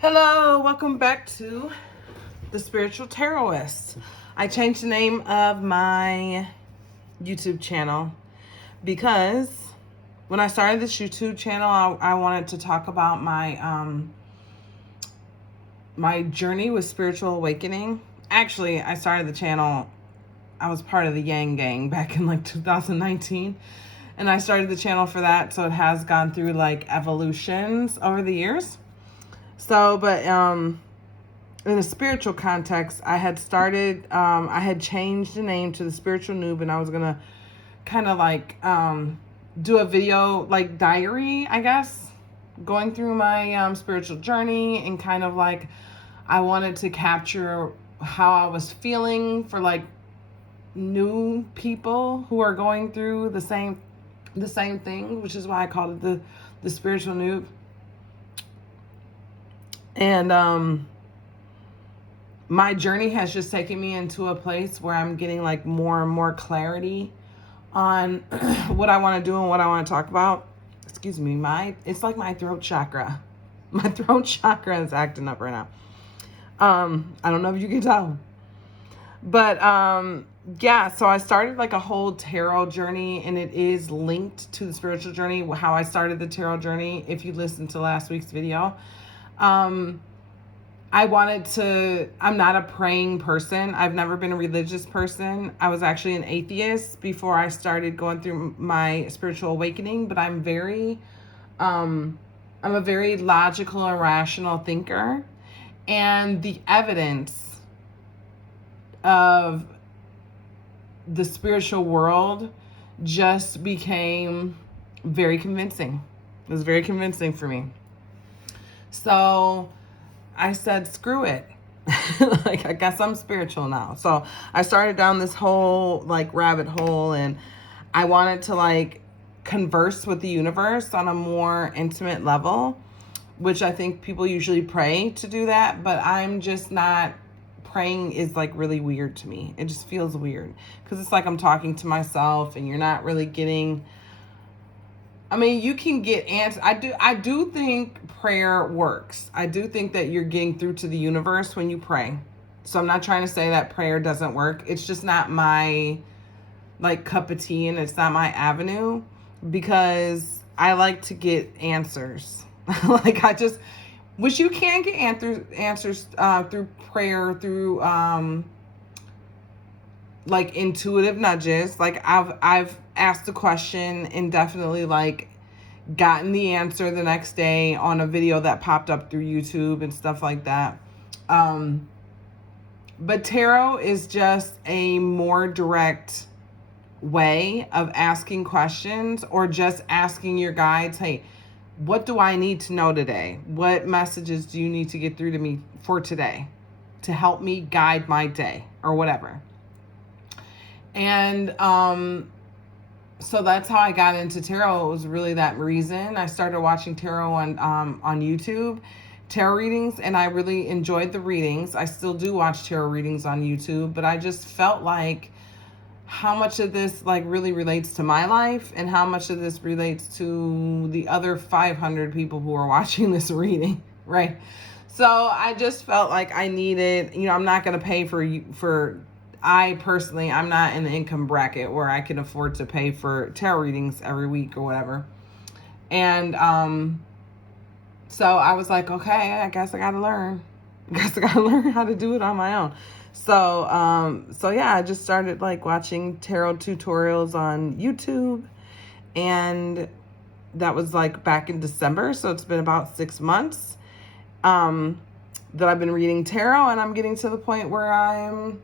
Hello, welcome back to the Spiritual Tarotist. I changed the name of my YouTube channel because when I started this YouTube channel, I wanted to talk about my journey with spiritual awakening. Actually, I started the channel, I was part of the Yang Gang back in like 2019. And I started the channel for that, so it has gone through like evolutions over the years. So, but in a spiritual context, I had changed the name to the Spiritual Noob, and I was gonna kind of like do a video like diary, I guess, going through my spiritual journey, and kind of like I wanted to capture how I was feeling for like new people who are going through the same thing, which is why I called it the Spiritual Noob. And my journey has just taken me into a place where I'm getting like more and more clarity on what I want to do and what I want to talk about. Excuse me, it's like my throat chakra. My throat chakra is acting up right now. I don't know if you can tell. But yeah, so I started like a whole tarot journey, and it is linked to the spiritual journey, how I started the tarot journey, if you listened to last week's video. I'm not a praying person. I've never been a religious person. I was actually an atheist before I started going through my spiritual awakening, but I'm a very logical and rational thinker. And the evidence of the spiritual world just became very convincing. It was very convincing for me. So I said, screw it. Like, I guess I'm spiritual now. So I started down this whole like rabbit hole, and I wanted to like converse with the universe on a more intimate level, which I think people usually pray to do that, but I'm just not. Praying is like really weird to me. It just feels weird because it's like I'm talking to myself, and you're not really getting. I mean, you can get answers. I do think prayer works. I do think that you're getting through to the universe when you pray. So I'm not trying to say that prayer doesn't work. It's just not my like cup of tea, and it's not my avenue, because I like to get answers. Like, which you can get answers through prayer, through like intuitive nudges. Like I've asked a question and definitely like gotten the answer the next day on a video that popped up through YouTube and stuff like that. But tarot is just a more direct way of asking questions, or just asking your guides, hey, what do I need to know today? What messages do you need to get through to me for today to help me guide my day, or whatever? And so that's how I got into tarot. It was really that reason. I started watching tarot on YouTube, tarot readings, and I really enjoyed the readings. I still do watch tarot readings on YouTube, but I just felt like how much of this like really relates to my life, and how much of this relates to the other 500 people who are watching this reading, right? So I just felt like I needed, I'm not going to pay I'm not in the income bracket where I can afford to pay for tarot readings every week or whatever. And so I was like, okay, I guess I got to learn. How to do it on my own. So yeah, I just started like watching tarot tutorials on YouTube, and that was like back in December. So it's been about 6 months that I've been reading tarot, and I'm getting to the point where I'm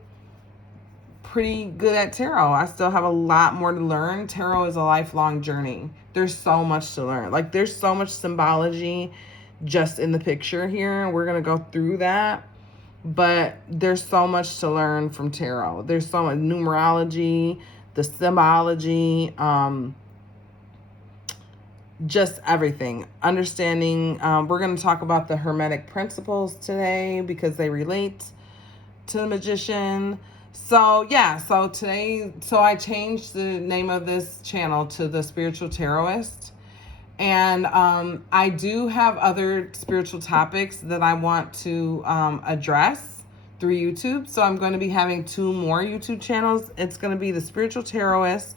pretty good at tarot. I still have a lot more to learn. Tarot is a lifelong journey. There's so much to learn. Like, there's so much symbology just in the picture here. We're going to go through that. But there's so much to learn from tarot. There's so much numerology, the symbology, just everything. Understanding, we're going to talk about the Hermetic principles today because they relate to the Magician. So yeah, so I changed the name of this channel to the Spiritual Tarotist. And I do have other spiritual topics that I want to address through YouTube. So I'm going to be having 2 more YouTube channels. It's going to be the Spiritual Tarotist,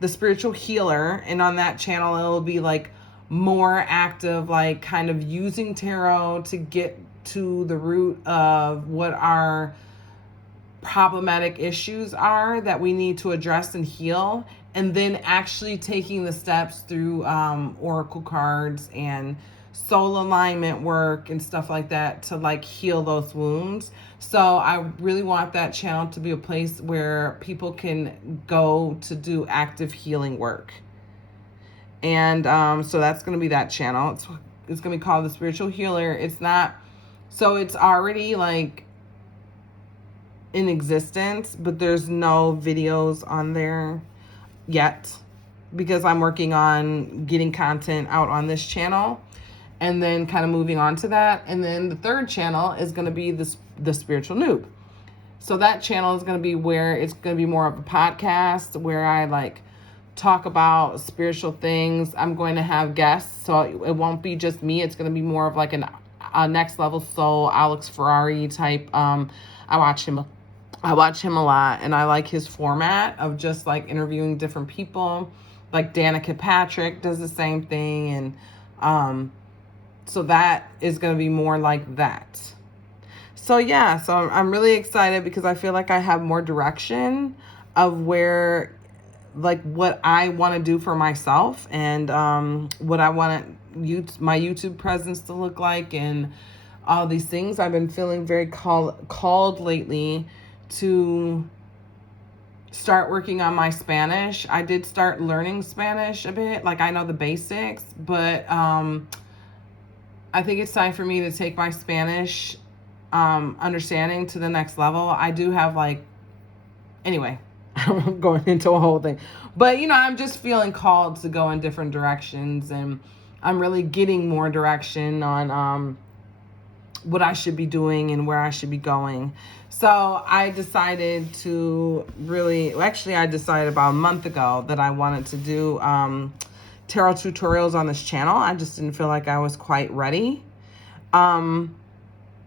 the Spiritual Healer, and on that channel it'll be like more active, like kind of using tarot to get to the root of what our problematic issues are that we need to address and heal, and then actually taking the steps through oracle cards and soul alignment work and stuff like that to like heal those wounds. So I really want that channel to be a place where people can go to do active healing work. And so that's going to be that channel. It's going to be called the Spiritual Healer. It's not, so it's already like in existence, but there's no videos on there yet because I'm working on getting content out on this channel and then kind of moving on to that. And then the third channel is going to be the Spiritual Noob. So that channel is going to be where it's going to be more of a podcast where I like talk about spiritual things. I'm going to have guests, so it won't be just me. It's going to be more of like a next level soul, Alex Ferrari type. I watch him a lot, and I like his format of just like interviewing different people. Like Danica Patrick does the same thing, and so that is going to be more like that. So yeah, so I'm really excited because I feel like I have more direction of where, like what I want to do for myself and what I want my YouTube presence to look like and all these things. I've been feeling very called lately to start working on my Spanish. I did start learning Spanish a bit. Like I know the basics, but I think it's time for me to take my Spanish understanding to the next level. I do have like, anyway, I'm going into a whole thing, but I'm just feeling called to go in different directions, and I'm really getting more direction on what I should be doing and where I should be going. So I decided to I decided about a month ago that I wanted to do tarot tutorials on this channel. I just didn't feel like I was quite ready.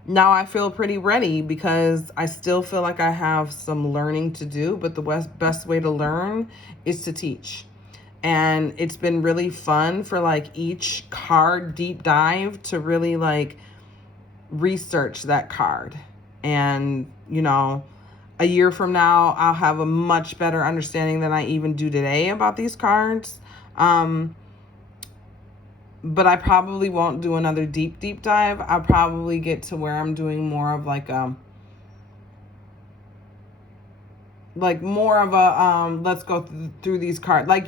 Now I feel pretty ready because I still feel like I have some learning to do, but the best way to learn is to teach. And it's been really fun for like each card deep dive to really like research that card. And, a year from now, I'll have a much better understanding than I even do today about these cards. But I probably won't do another deep dive. I'll probably get to where I'm doing more of let's go through these cards. I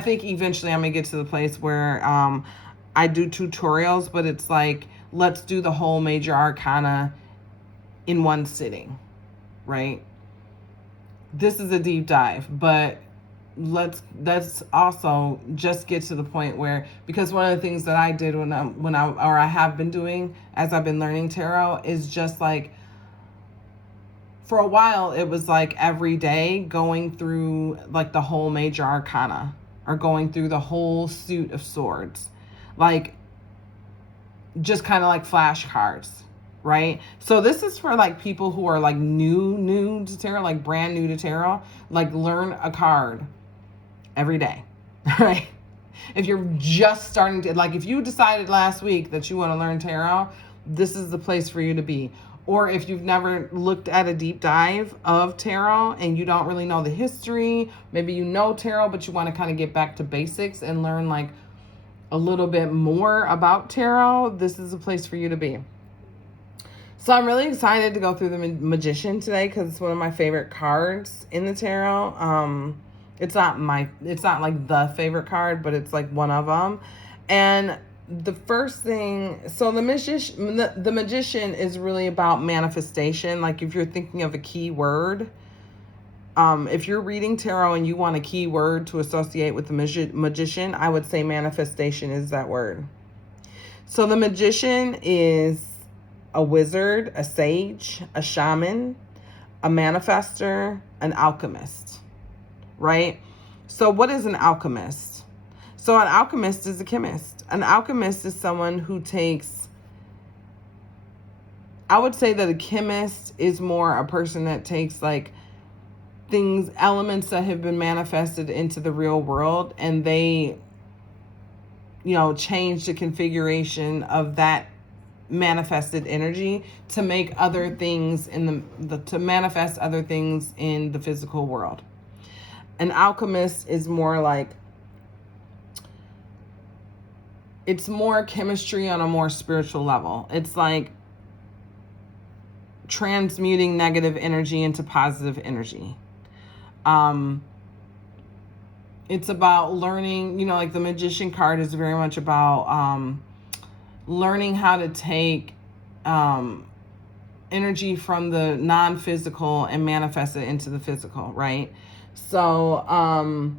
think eventually I'm gonna get to the place where I do tutorials, but it's like, let's do the whole major arcana in one sitting, right? This is a deep dive, but let's also just get to the point where, because one of the things that I did I have been doing as I've been learning tarot is just like, for a while it was like every day going through like the whole major arcana or going through the whole suit of swords, like just kind of like flashcards, right? So this is for like people who are like new to tarot, like brand new to tarot. Like learn a card every day, right? If you're just starting to, like if you decided last week that you want to learn tarot, this is the place for you to be. Or if you've never looked at a deep dive of tarot and you don't really know the history, maybe you know tarot, but you want to kind of get back to basics and learn like a little bit more about tarot, this is a place for you to be. So I'm really excited to go through the Magician today because it's one of my favorite cards in the tarot. It's not like the favorite card, but it's like one of them. And the first thing, so the Magician is really about manifestation. Like if you're thinking of a key word, if you're reading tarot and you want a key word to associate with the Magician, I would say manifestation is that word. So the Magician is a wizard, a sage, a shaman, a manifester, an alchemist, right? So what is an alchemist? So an alchemist is a chemist. An alchemist is someone who takes, I would say that a chemist is more a person that takes like things, elements that have been manifested into the real world, and they, change the configuration of that manifested energy to make other things to manifest other things in the physical world. An alchemist is more like, it's more chemistry on a more spiritual level. It's like transmuting negative energy into positive energy. It's about learning, like the Magician card is very much about learning how to take energy from the non-physical and manifest it into the physical, right? So,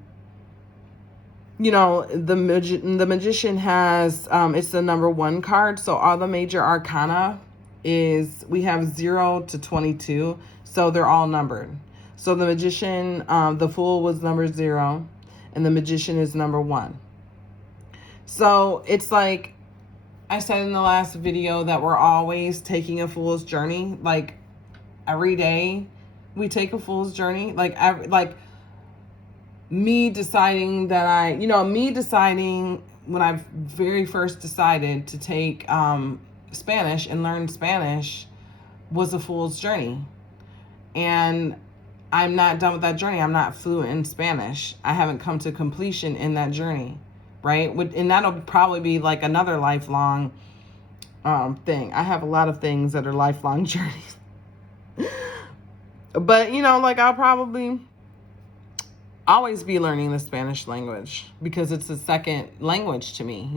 the Magician has, it's the number 1 card. So all the major arcana we have 0 to 22. So they're all numbered. So the Magician, the Fool was number 0, and the Magician is number 1. So it's like I said in the last video that we're always taking a fool's journey. Like every day we take a fool's journey. Like me deciding that me deciding when I very first decided to take Spanish and learn Spanish was a fool's journey. And I'm not done with that journey. I'm not fluent in Spanish. I haven't come to completion in that journey, right? And that'll probably be like another lifelong thing. I have a lot of things that are lifelong journeys. But, I'll probably always be learning the Spanish language because it's a second language to me,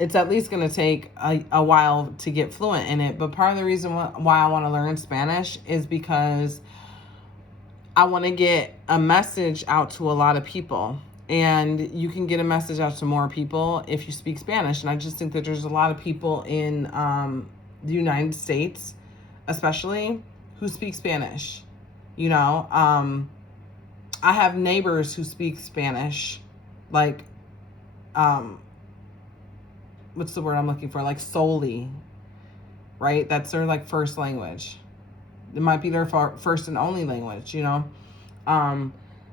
It's at least going to take a while to get fluent in it. But part of the reason why I want to learn Spanish is because I want to get a message out to a lot of people. And you can get a message out to more people if you speak Spanish. And I just think that there's a lot of people in the United States, especially, who speak Spanish. I have neighbors who speak Spanish, like, what's the word I'm looking for? Like solely, right? That's their like first language. It might be their first and only language,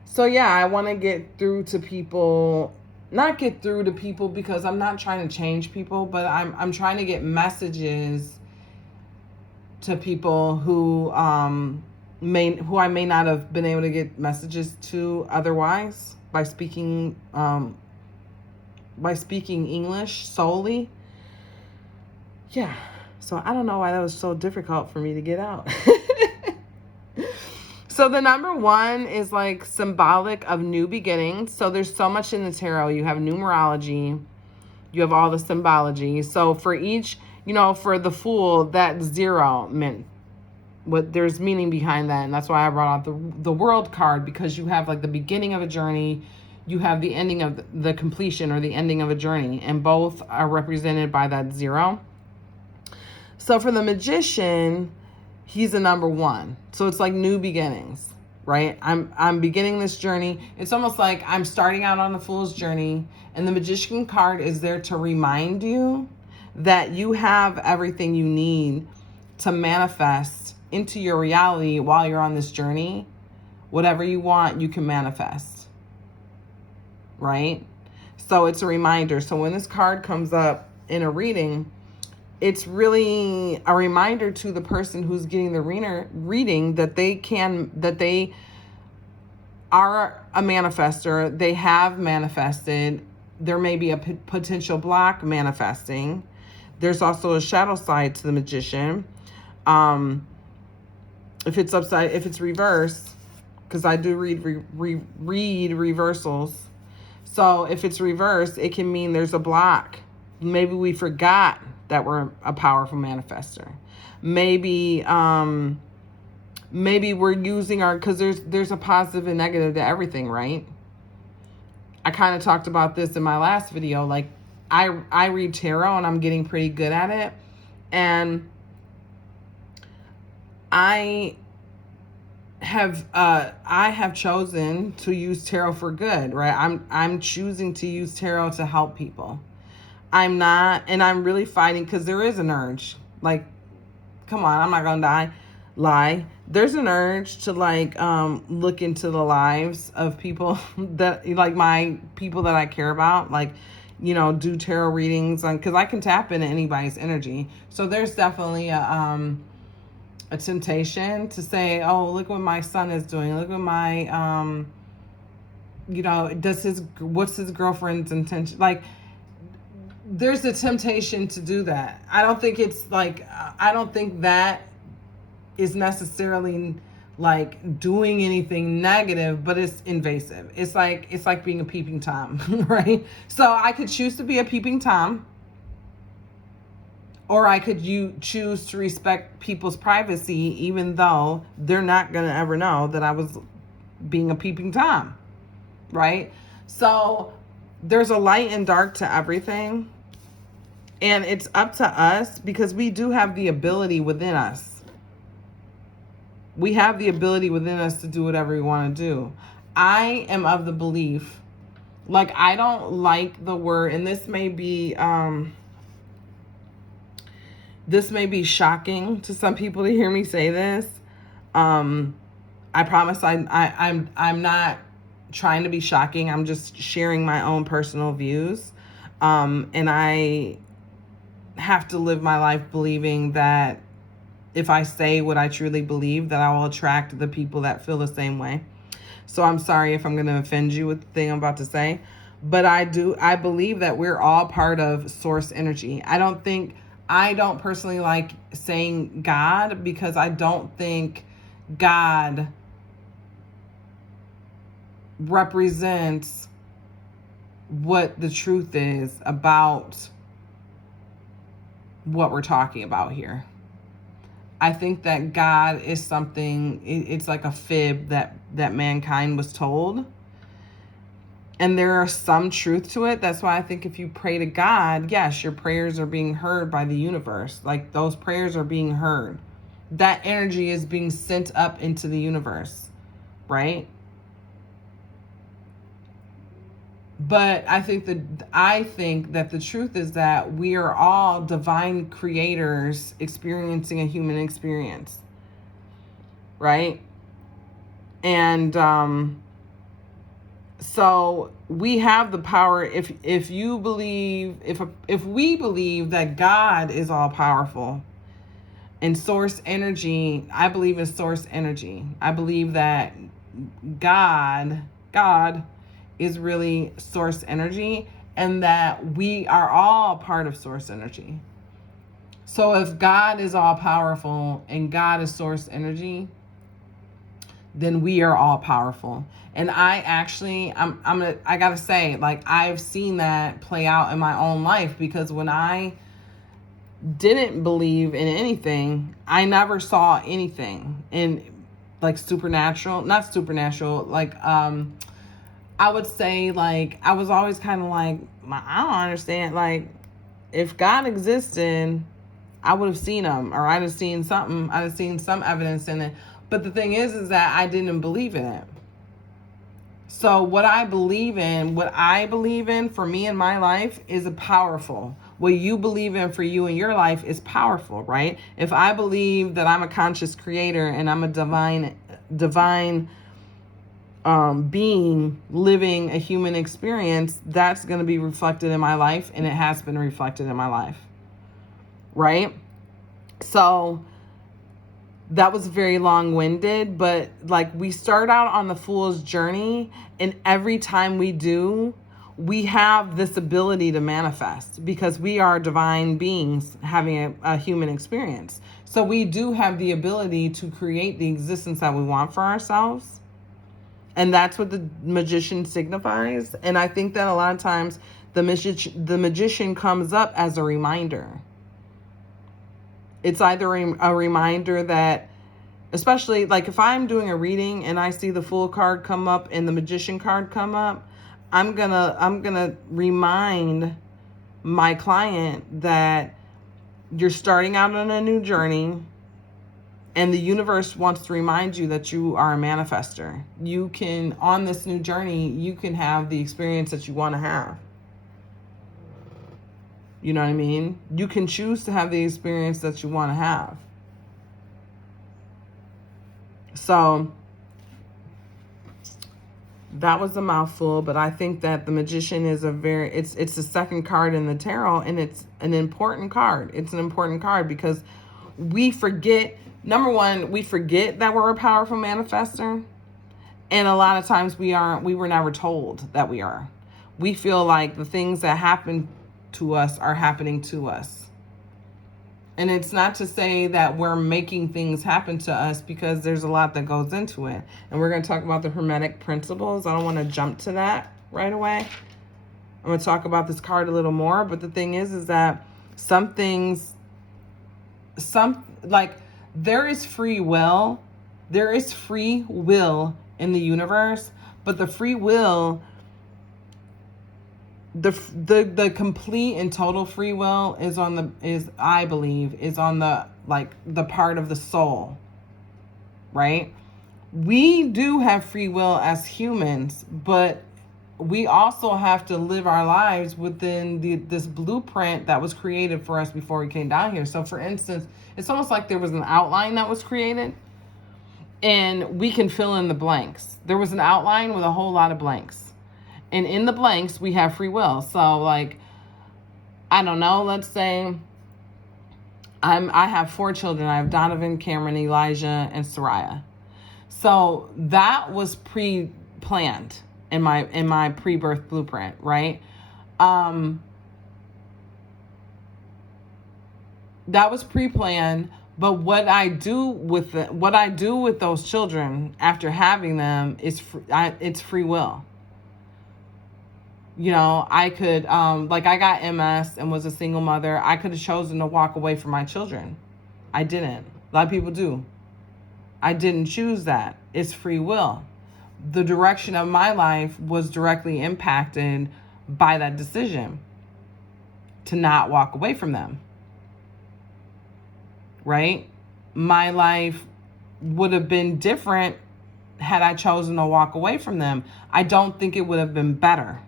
So yeah, I want to get through to people, not get through to people because I'm not trying to change people, but I'm trying to get messages to people who I may not have been able to get messages to otherwise by speaking English solely. Yeah. So I don't know why that was so difficult for me to get out. So the number 1 is like symbolic of new beginnings. So there's so much in the tarot. You have numerology. You have all the symbology. So for each, for the Fool, that 0 meant what there's meaning behind that. And that's why I brought out the World card, because you have like the beginning of a journey. You have the ending of the completion or the ending of a journey. And both are represented by that 0. So for the Magician, he's a number 1. So it's like new beginnings, right? I'm beginning this journey. It's almost like I'm starting out on the Fool's journey, and the Magician card is there to remind you that you have everything you need to manifest into your reality while you're on this journey. Whatever you want, you can manifest, right? So it's a reminder. So when this card comes up in a reading, it's really a reminder to the person who's getting the reading that they are a manifester. They have manifested. There may be a potential block manifesting. There's also a shadow side to the Magician. If it's reversed, because I do read reversals. So if it's reversed, it can mean there's a block. Maybe we forgot that we're a powerful manifester. Maybe we're using because there's a positive and negative to everything, right? I kind of talked about this in my last video. Like I read tarot and I'm getting pretty good at it. And I I have chosen to use tarot for good, right? I'm choosing to use tarot to help people. I'm not, and I'm really fighting because there is an urge. Like, come on, I'm not gonna lie. There's an urge to like look into the lives of people that like my people that I care about, like, do tarot readings on, because I can tap into anybody's energy. So there's definitely a temptation to say, oh, look what my son is doing. Look what my what's his girlfriend's intention? Like, there's a temptation to do that. I don't think it's like, I don't think that is necessarily like doing anything negative, but it's invasive. It's like being a peeping Tom, right? So I could choose to be a peeping Tom, or I could choose to respect people's privacy, even though they're not gonna ever know that I was being a peeping Tom, right? So there's a light and dark to everything. And it's up to us, because we do have the ability within us. We have the ability within us to do whatever we want to do. I am of the belief, like, I don't like the word, and this may be shocking to some people to hear me say this. I promise I'm not trying to be shocking. I'm just sharing my own personal views. And I have to live my life believing that if I say what I truly believe, that I will attract the people that feel the same way. So I'm sorry if I'm going to offend you with the thing I'm about to say, but I believe that we're all part of source energy. I don't personally like saying God, because I don't think God represents what the truth is about what we're talking about here. I think that God is something, it's like a fib that mankind was told. And there are some truth to it. That's why I think if you pray to God, yes, your prayers are being heard by the universe. Like, those prayers are being heard. That energy is being sent up into the universe, right? But I think that the truth is that we are all divine creators experiencing a human experience, right? And so we have the power. If you believe, if we believe that God is all powerful and source energy, I believe in source energy. I believe that God is really source energy, and that we are all part of source energy. So if God is all powerful and God is source energy, then we are all powerful. And I gotta say, like, I've seen that play out in my own life, because when I didn't believe in anything, I never saw anything in, like, not supernatural, like, I would say, like, I was always kind of like, I don't understand. Like, if God existed, I would have seen him, or I'd have seen something. I'd have seen some evidence in it. But the thing is that I didn't believe in it. So what I believe in for me in my life is powerful. What you believe in for you in your life is powerful, right? If I believe that I'm a conscious creator and I'm a divine being living a human experience, that's going to be reflected in my life, and it has been reflected in my life, right? So that was very long-winded, but like, we start out on the fool's journey, and every time we do, we have this ability to manifest, because we are divine beings having a human experience. So we do have the ability to create the existence that we want for ourselves. And that's what the magician signifies. And I think that a lot of times the magician comes up as a reminder. It's either a reminder that, especially like if I'm doing a reading and I see the Fool card come up and the Magician card come up, I'm gonna remind my client that you're starting out on a new journey. And the universe wants to remind you that you are a manifester. You can, on this new journey, you can have the experience that you want to have. You know what I mean? You can choose to have the experience that you want to have. So that was a mouthful, but I think that the Magician is it's the second card in the tarot, and it's an important card. It's an important card because we forget, number one, we forget that we're a powerful manifester. And a lot of times we were never told that we are. We feel like the things that happen to us are happening to us. And it's not to say that we're making things happen to us, because there's a lot that goes into it. And we're going to talk about the Hermetic principles. I don't want to jump to that right away. I'm going to talk about this card a little more. But the thing is that some things, like, there is free will. There is free will in the universe. But the free will, the complete and total free will is I believe is on the, like, the part of the soul, right? We do have free will as humans, but we also have to live our lives within this blueprint that was created for us before we came down here. So for instance, it's almost like there was an outline that was created, and we can fill in the blanks. There was an outline with a whole lot of blanks. And in the blanks, we have free will. So, like, I don't know, let's say I have 4 children. I have Donovan, Cameron, Elijah, and Soraya. So that was pre-planned in my pre-birth blueprint, right? That was pre-planned. But what I do with those children after having them is it's free will. You know, I could, like, I got MS and was a single mother. I could have chosen to walk away from my children. I didn't. A lot of people do. I didn't choose that. It's free will. The direction of my life was directly impacted by that decision to not walk away from them. Right? My life would have been different had I chosen to walk away from them. I don't think it would have been better.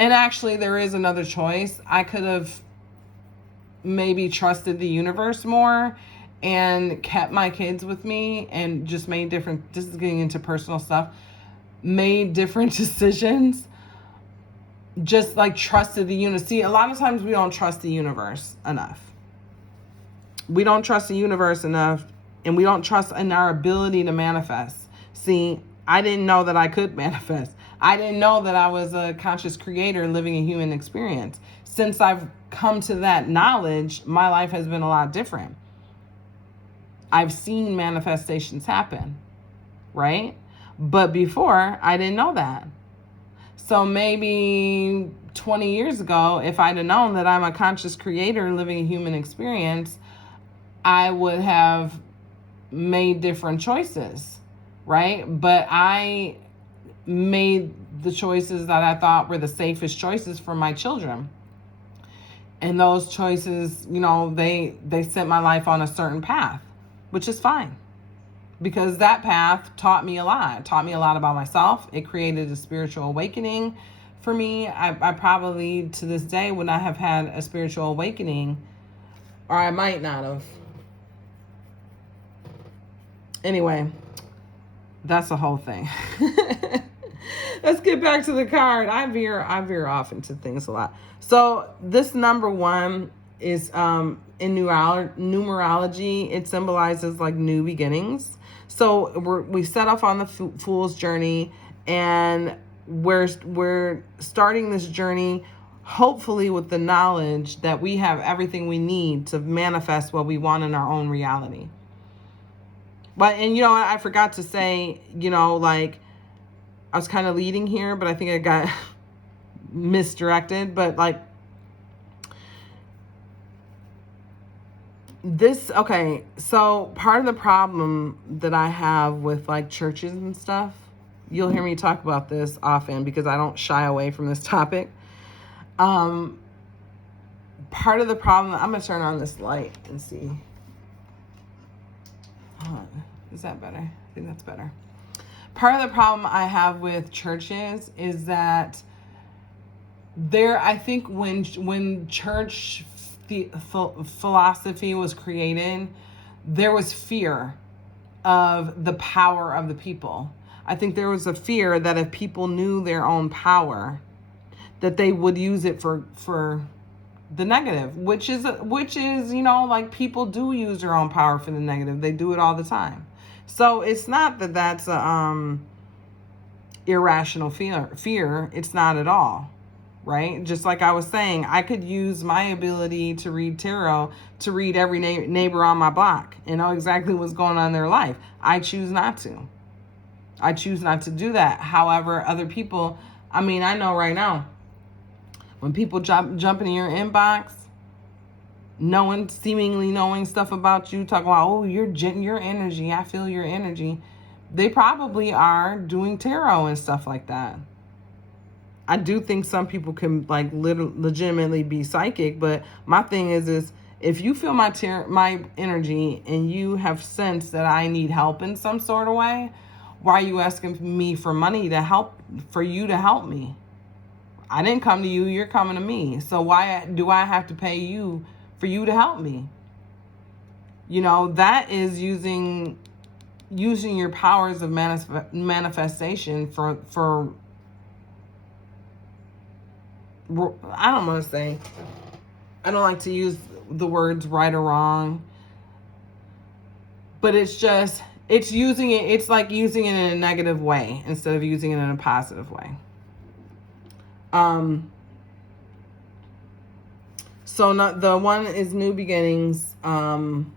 And actually, there is another choice. I could have maybe trusted the universe more and kept my kids with me and just made different, this is getting into personal stuff, made different decisions. Just like trusted the universe. See, a lot of times we don't trust the universe enough. We don't trust the universe enough, and we don't trust in our ability to manifest. See, I didn't know that I could manifest. I didn't know that I was a conscious creator living a human experience. Since I've come to that knowledge, my life has been a lot different. I've seen manifestations happen, right? But before, I didn't know that. So maybe 20 years ago, if I'd have known that I'm a conscious creator living a human experience, I would have made different choices, right? But I made the choices that I thought were the safest choices for my children. And those choices, you know, they set my life on a certain path, which is fine. Because that path taught me a lot. It taught me a lot about myself. It created a spiritual awakening for me. I probably, to this day, would not have had a spiritual awakening, or I might not have. Anyway, that's the whole thing. Let's get back to the card. I veer off into things a lot. So this number 1 is in numerology. It symbolizes like new beginnings. So we set off on the Fool's journey, and we're starting this journey hopefully with the knowledge that we have everything we need to manifest what we want in our own reality. But, and you know, I forgot to say, you know, like, I was kind of leading here, but I think I got misdirected. But like this, okay, so part of the problem that I have with like churches and stuff, you'll hear me talk about this often because I don't shy away from this topic. part of the problem, I'm going to turn on this light and see. Is that better? I think that's better. Part of the problem I have with churches is that I think when church philosophy was created, there was fear of the power of the people. I think there was a fear that if people knew their own power, that they would use it for the negative, which is, like, people do use their own power for the negative. They do it all the time. So it's not that that's a irrational fear. It's not at all. Right? Just like I was saying, I could use my ability to read tarot to read every neighbor on my block and know exactly what's going on in their life. I choose not to. I choose not to do that. However, other people, I know right now, when people jump into your inbox, seemingly knowing stuff about you, talking about, oh, your energy, I feel your energy. They probably are doing tarot and stuff like that. I do think some people can legitimately be psychic, but my thing is if you feel my energy and you have sensed that I need help in some sort of way, why are you asking me for money for you to help me? I didn't come to you, you're coming to me. So why do I have to pay you for you to help me? That is using your powers of manifestation for I don't want to say, I don't like to use the words right or wrong, but it's using it, it's like using it in a negative way instead of using it in a positive way. So the one is new beginnings, and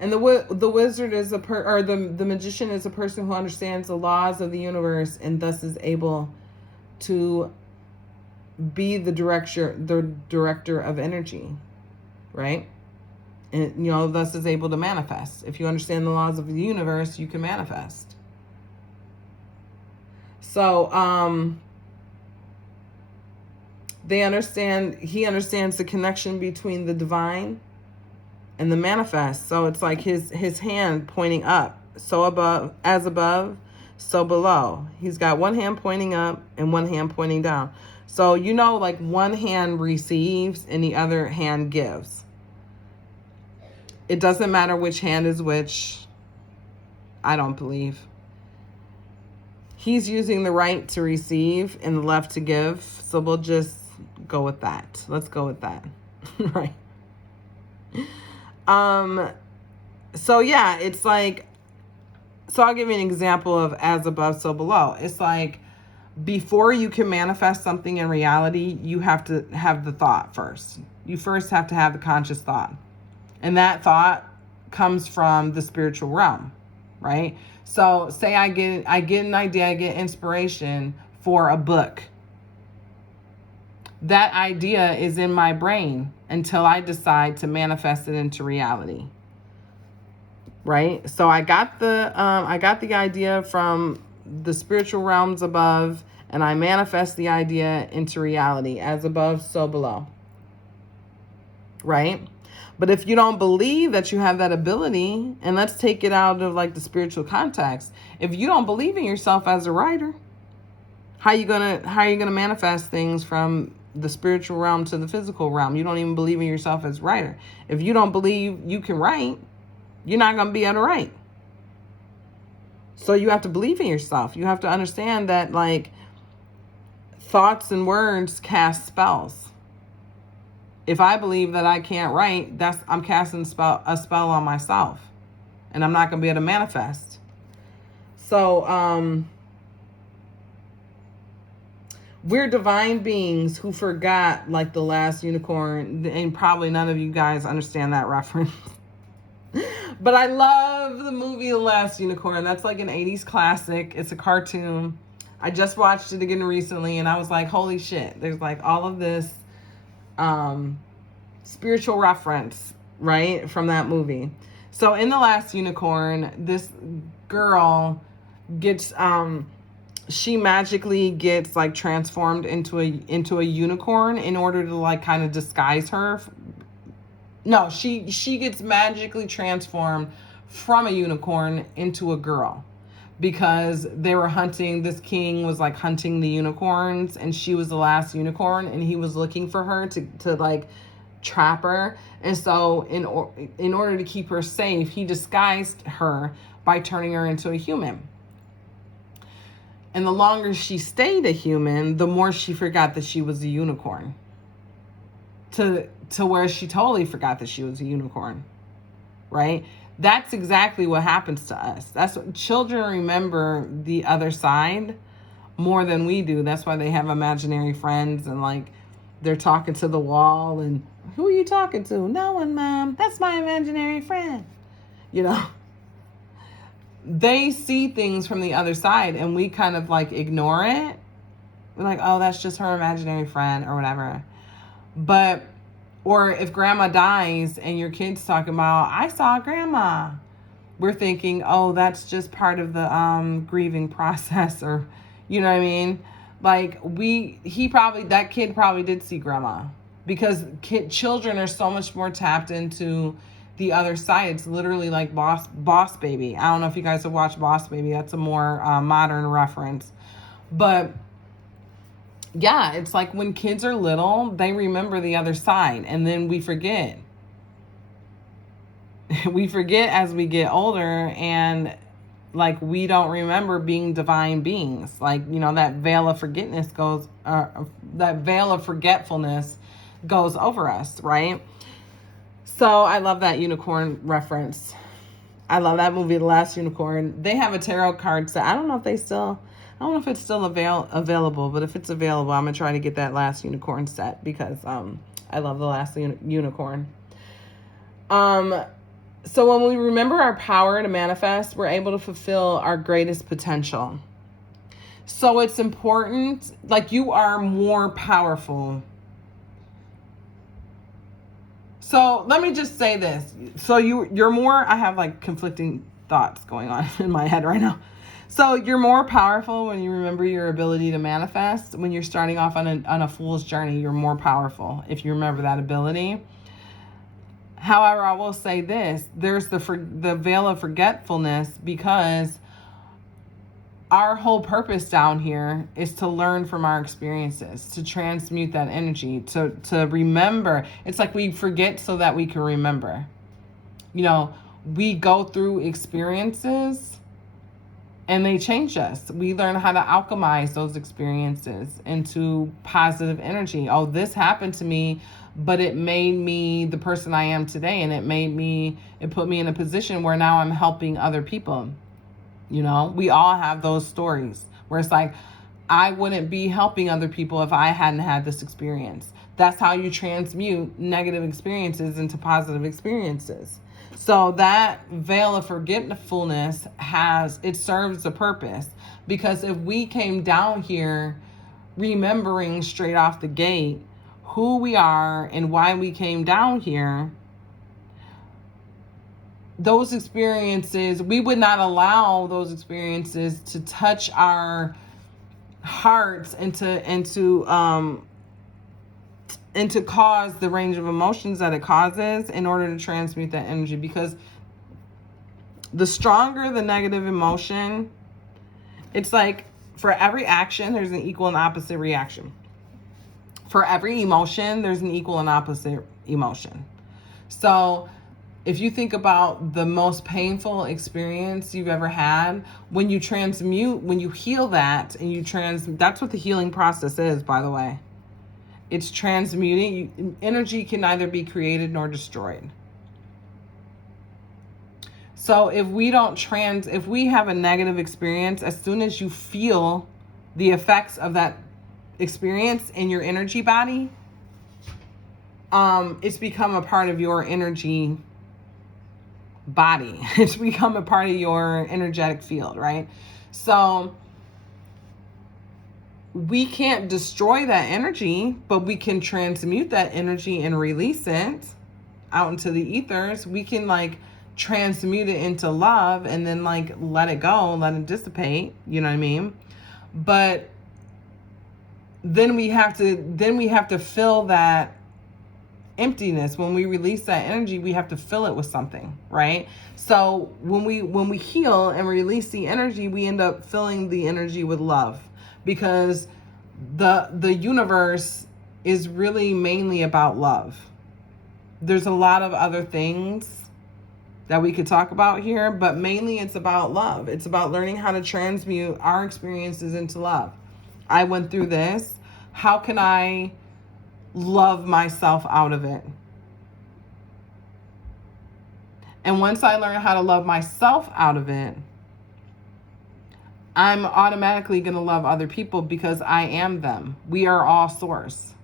the wizard is the magician is a person who understands the laws of the universe and thus is able to be the director of energy, right? And thus is able to manifest. If you understand the laws of the universe, you can manifest. So he understands the connection between the divine and the manifest. So it's like his hand pointing up, so above, so below. He's got one hand pointing up and one hand pointing down. So, like one hand receives and the other hand gives. It doesn't matter which hand is which. I don't believe. He's using the right to receive and the left to give. So we'll just go with that. Let's go with that. Right. So yeah, it's like, so I'll give you an example of as above, so below. It's like, before you can manifest something in reality, you have to have the thought first. You first have to have the conscious thought. And that thought comes from the spiritual realm, right? So say I get an idea, I get inspiration for a book. That idea is in my brain until I decide to manifest it into reality. Right? So I got the idea from the spiritual realms above, and I manifest the idea into reality. As above, so below. Right? But if you don't believe that you have that ability, and let's take it out of like the spiritual context, if you don't believe in yourself as a writer, how are you gonna manifest things from the spiritual realm to the physical realm? You don't even believe in yourself as a writer. If you don't believe you can write, you're not gonna be able to write. So you have to believe in yourself. You have to understand that, like, thoughts and words cast spells. If I believe that I can't write, I'm casting a spell on myself, and I'm not going to be able to manifest. So we're divine beings who forgot, like, the last unicorn, and probably none of you guys understand that reference. But I love the movie The Last Unicorn. That's like an 80s classic. It's a cartoon. I just watched it again recently, and I was like, holy shit. There's like all of this spiritual reference, right, from that movie. So in The Last Unicorn, this girl gets she magically gets like transformed into a unicorn in order to like kind of disguise her. No, she gets magically transformed from a unicorn into a girl because they were hunting. This king was like hunting the unicorns, and she was the last unicorn, and he was looking for her to like trap her. And so in order to keep her safe, he disguised her by turning her into a human. And the longer she stayed a human, the more she forgot that she was a unicorn. To where she totally forgot that she was a unicorn, right? That's exactly what happens to us. That's what children remember, the other side, more than we do. That's why they have imaginary friends, and like they're talking to the wall, and who are you talking to? No one, Mom. That's my imaginary friend. You know, they see things from the other side, and we kind of like ignore it. We're like, oh, that's just her imaginary friend or whatever. But, or if grandma dies and your kid's talking about, I saw grandma, we're thinking, oh, that's just part of the grieving process, or, you know what I mean? Like that kid probably did see grandma, because children are so much more tapped into the other side. It's literally like Boss Baby. I don't know if you guys have watched Boss Baby. That's a more modern reference. But yeah, it's like when kids are little, they remember the other side, and then we forget. We forget as we get older, and like we don't remember being divine beings. Like, you know, that veil of forgetfulness goes over us, right? So I love that unicorn reference. I love that movie, The Last Unicorn. They have a tarot card set. I don't know if it's still available, but if it's available, I'm going to try to get that Last Unicorn set, because I love The Last Unicorn. So when we remember our power to manifest, we're able to fulfill our greatest potential. So it's important, like, you are more powerful. So let me just say this. So you're more, I have like conflicting thoughts going on in my head right now. So you're more powerful when you remember your ability to manifest. When you're starting off on a fool's journey, you're more powerful if you remember that ability. However, I will say this, there's the veil of forgetfulness, because our whole purpose down here is to learn from our experiences, to transmute that energy, to remember. It's like we forget so that we can remember. You know, we go through experiences and they change us. We learn how to alchemize those experiences into positive energy. Oh, this happened to me, but it made me the person I am today. And it put me in a position where now I'm helping other people. You know, we all have those stories where it's like, I wouldn't be helping other people if I hadn't had this experience. That's how you transmute negative experiences into positive experiences. So that veil of forgetfulness serves a purpose, because if we came down here remembering straight off the gate who we are and why we came down here, those experiences, we would not allow those experiences to touch our hearts and to cause the range of emotions that it causes in order to transmute that energy. Because the stronger the negative emotion, it's like for every action, there's an equal and opposite reaction. For every emotion, there's an equal and opposite emotion. So if you think about the most painful experience you've ever had, when you heal that, and that's what the healing process is, by the way. It's transmuting. Energy can neither be created nor destroyed. So if we have a negative experience, as soon as you feel the effects of that experience in your energy body, it's become a part of your energy body. It's become a part of your energetic field, right? So we can't destroy that energy, but we can transmute that energy and release it out into the ethers. We can like transmute it into love and then like let it go, let it dissipate, you know what I mean? But then we have to fill that emptiness. When we release that energy, we have to fill it with something, right? So when we heal and release the energy, we end up filling the energy with love, because the universe is really mainly about love. There's a lot of other things that we could talk about here, but mainly it's about love. It's about learning how to transmute our experiences into love. I went through this. How can I love myself out of it? And once I learn how to love myself out of it, I'm automatically going to love other people, because I am them. We are all source.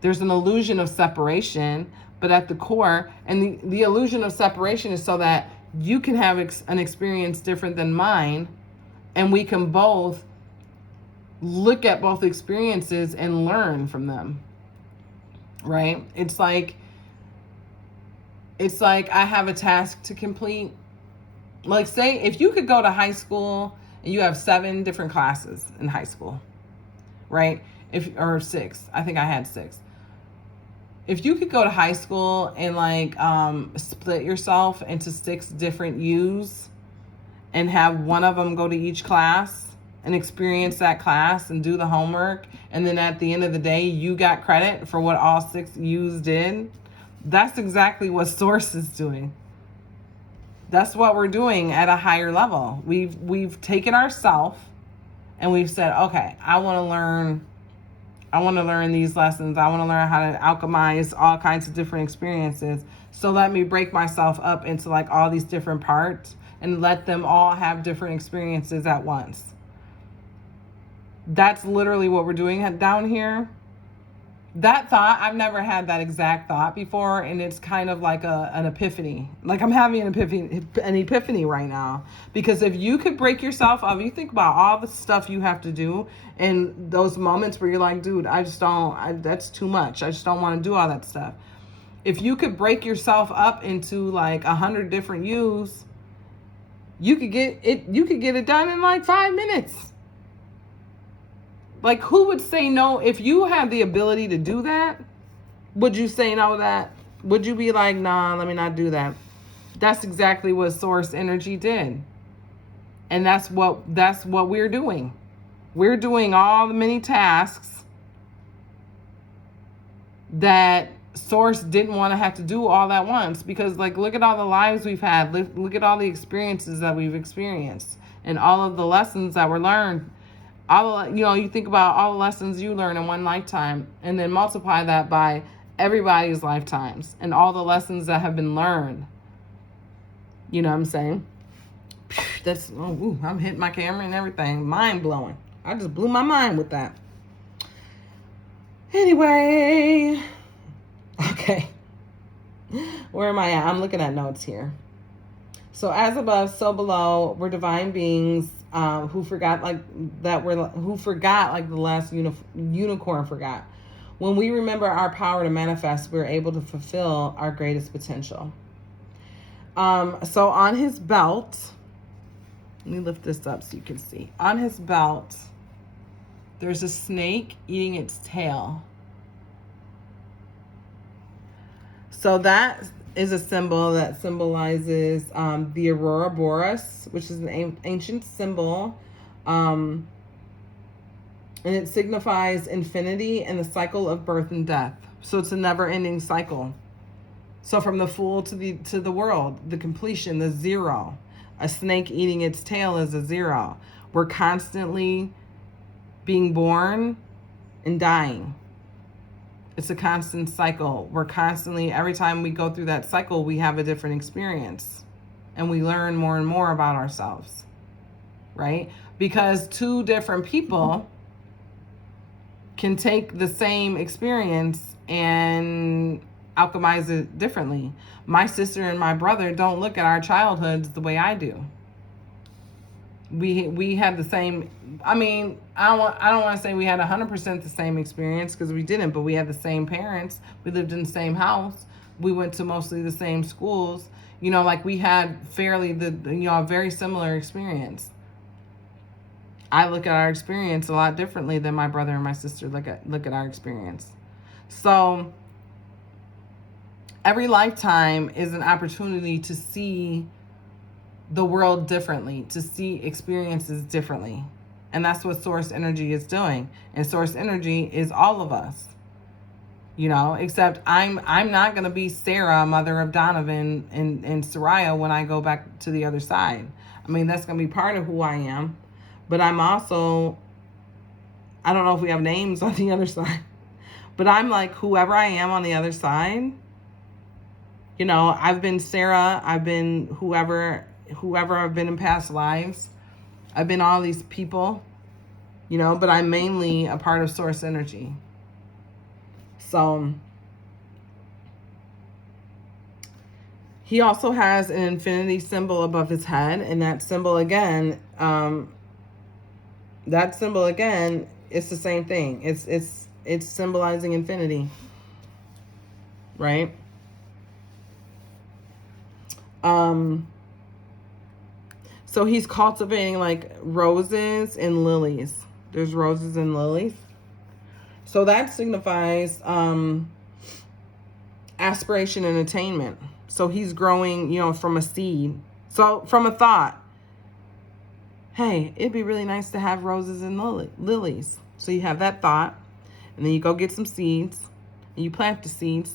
There's an illusion of separation, but at the core, and the illusion of separation is so that you can have an experience different than mine, and we can both look at both experiences and learn from them, right? It's like I have a task to complete. Like, say if you could go to high school and you have 7 different classes in high school, right? Or 6, I think I had 6. If you could go to high school and like split yourself into 6 different yous and have one of them go to each class and experience that class and do the homework, and then at the end of the day you got credit for what all 6 yous did, that's exactly what Source is doing. That's what we're doing at a higher level. We've taken ourselves and we've said, okay, I want to learn these lessons. I want to learn how to alchemize all kinds of different experiences. So let me break myself up into like all these different parts and let them all have different experiences at once. That's literally what we're doing down here. That thought, I've never had that exact thought before, and it's kind of like an epiphany. Like I'm having an epiphany right now, because if you could break yourself up, you think about all the stuff you have to do, and those moments where you're like, dude, that's too much. I just don't want to do all that stuff. If you could break yourself up into like 100 different yous, you could get it done in like 5 minutes. Like, who would say no? If you have the ability to do that, would you say no to that? Would you be like, nah, let me not do that? That's exactly what Source Energy did. And that's what we're doing. We're doing all the many tasks that Source didn't want to have to do all at once, because like, look at all the lives we've had. Look at all the experiences that we've experienced and all of the lessons that were learned. You think about all the lessons you learn in one lifetime, and then multiply that by everybody's lifetimes and all the lessons that have been learned. You know what I'm saying? I'm hitting my camera and everything. Mind blowing. I just blew my mind with that. Anyway. Okay. Where am I at? I'm looking at notes here. So as above, so below, we're divine beings who forgot like the last unicorn forgot. When we remember our power to manifest, we're able to fulfill our greatest potential. So on his belt, let me lift this up so you can see. On his belt, there's a snake eating its tail. So that is a symbol that symbolizes the Aurora Boreas, which is an ancient symbol. And it signifies infinity and the cycle of birth and death. So it's a never-ending cycle. So from the fool to the world, the completion, the zero. A snake eating its tail is a zero. We're constantly being born and dying. It's a constant cycle. We're constantly, every time we go through that cycle, we have a different experience. And we learn more and more about ourselves. Right? Because 2 different people can take the same experience and alchemize it differently. My sister and my brother don't look at our childhoods the way I do. We had the same, I don't want to say we had 100% the same experience, because we didn't, but we had the same parents. We lived in the same house. We went to mostly the same schools. Like we had a very similar experience. I look at our experience a lot differently than my brother and my sister look at our experience. So every lifetime is an opportunity to see the world differently, to see experiences differently. And that's what source energy is doing. And source energy is all of us. Except I'm not going to be Sarah, mother of Donovan and Soraya when I go back to the other side. I mean, that's going to be part of who I am. But I'm also, I don't know if we have names on the other side, but I'm like whoever I am on the other side. I've been Sarah, I've been whoever I've been in past lives. I've been all these people, but I'm mainly a part of source energy. So he also has an infinity symbol above his head, and that symbol again, it's the same thing. It's symbolizing infinity, right? So he's cultivating like roses and lilies. There's roses and lilies. So that signifies aspiration and attainment. So he's growing, from a seed. So from a thought, hey, it'd be really nice to have roses and lilies. So you have that thought, and then you go get some seeds, and you plant the seeds,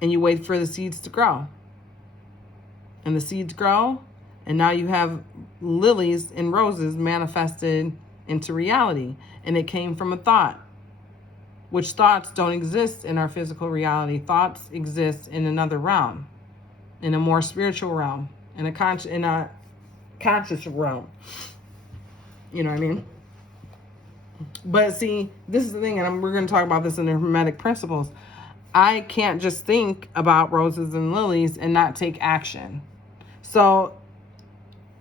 and you wait for the seeds to grow. And the seeds grow, and now you have lilies and roses manifested into reality. And it came from a thought, which thoughts don't exist in our physical reality. Thoughts exist in another realm, in a more spiritual realm, in a conscious realm. You know what I mean? But see, this is the thing, and we're going to talk about this in the Hermetic Principles. I can't just think about roses and lilies and not take action. So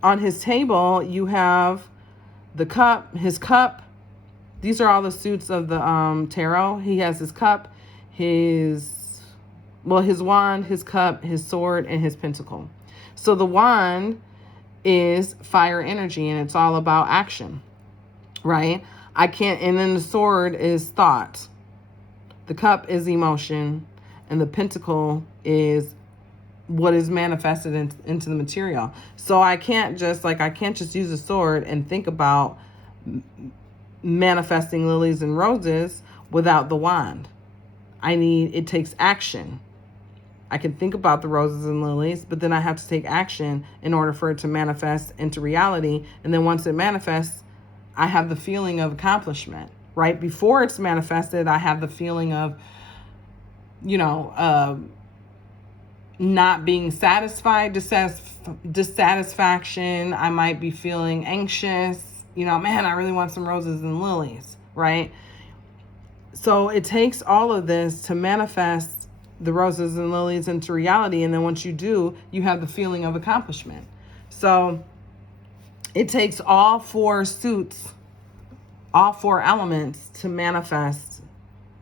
on his table, you have the cup, his cup. These are all the suits of the tarot. He has his cup, his wand, his cup, his sword, and his pentacle. So the wand is fire energy, and it's all about action, right? And then the sword is thought. The cup is emotion, and the pentacle is what is manifested into the material. So I can't just use a sword and think about manifesting lilies and roses without the wand. It takes action. I can think about the roses and lilies, but then I have to take action in order for it to manifest into reality. And then once it manifests, I have the feeling of accomplishment. Right before it's manifested, I have the feeling of, not being satisfied, dissatisfaction. I might be feeling anxious. Man, I really want some roses and lilies, right? So it takes all of this to manifest the roses and lilies into reality. And then once you do, you have the feeling of accomplishment. So it takes all four suits, all four elements to manifest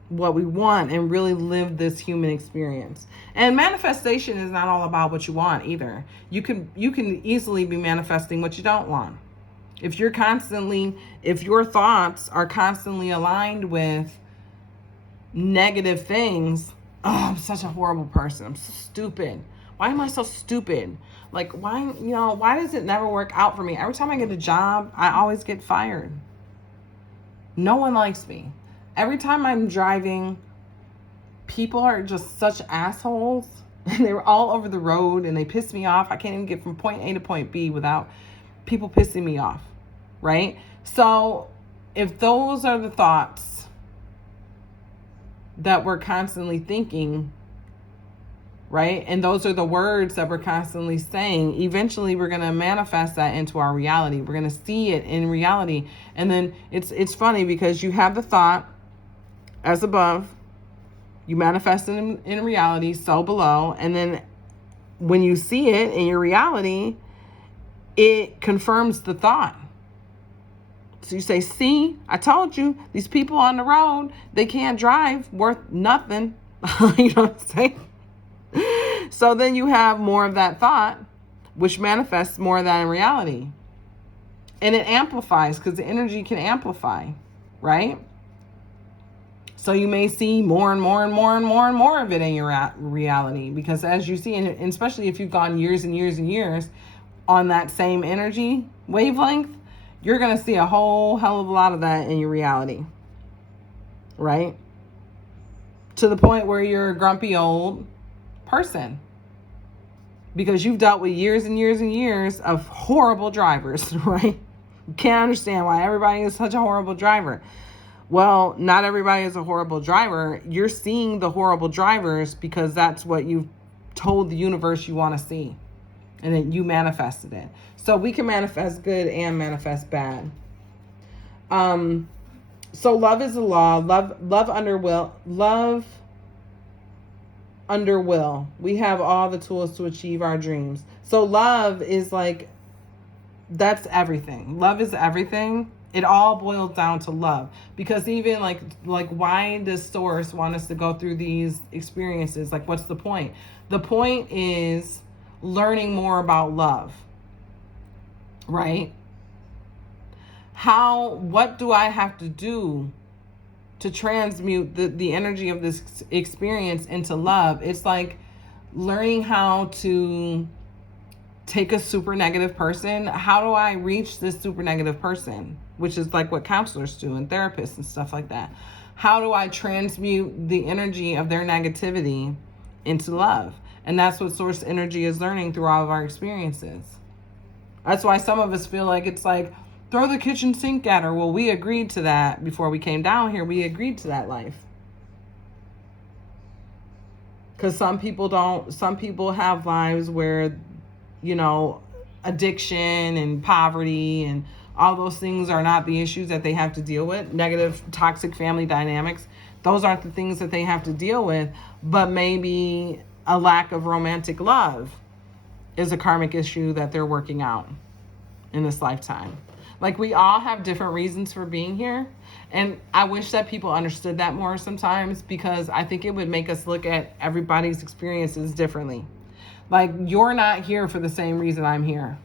what we want and really live this human experience. And manifestation is not all about what you want either. You can easily be manifesting what you don't want. If your thoughts are constantly aligned with negative things, I'm such a horrible person. I'm so stupid. Why am I so stupid? Like, why does it never work out for me? Every time I get a job, I always get fired. No one likes me. Every time I'm driving, people are just such assholes. And they're all over the road and they piss me off. I can't even get from point A to point B without people pissing me off, right? So if those are the thoughts that we're constantly thinking, right? And those are the words that we're constantly saying, eventually we're going to manifest that into our reality. We're going to see it in reality. And then it's funny because you have the thought as above, you manifest it in reality, so below. And then when you see it in your reality, it confirms the thought. So you say, see, I told you, these people on the road, they can't drive worth nothing. You know what I'm saying? So then you have more of that thought, which manifests more of that in reality. And it amplifies because the energy can amplify, right? So you may see more and more and more and more and more of it in your reality, because as you see, and especially if you've gone years and years and years on that same energy wavelength, you're going to see a whole hell of a lot of that in your reality, right? To the point where you're a grumpy old person because you've dealt with years and years and years of horrible drivers, right? You can't understand why everybody is such a horrible driver. Well, not everybody is a horrible driver. You're seeing the horrible drivers because that's what you've told the universe you want to see. And then you manifested it. So we can manifest good and manifest bad. So love is a law. Love under will. Love under will. We have all the tools to achieve our dreams. So love is like, that's everything. Love is everything. It all boils down to love, because even like why does Source want us to go through these experiences? Like, what's the point? The point is learning more about love, right? What do I have to do to transmute the energy of this experience into love? It's like learning how to take a super negative person. How do I reach this super negative person? Which is like what counselors do and therapists and stuff like that. How do I transmute the energy of their negativity into love? And that's what Source Energy is learning through all of our experiences. That's why some of us feel like it's like, throw the kitchen sink at her. Well, we agreed to that before we came down here. We agreed to that life. Because some people have lives where, you know, addiction and poverty and all those things are not the issues that they have to deal with. Negative, toxic family dynamics. Those aren't the things that they have to deal with. But maybe a lack of romantic love is a karmic issue that they're working out in this lifetime. Like, we all have different reasons for being here. And I wish that people understood that more sometimes, because I think it would make us look at everybody's experiences differently. Like, you're not here for the same reason I'm here.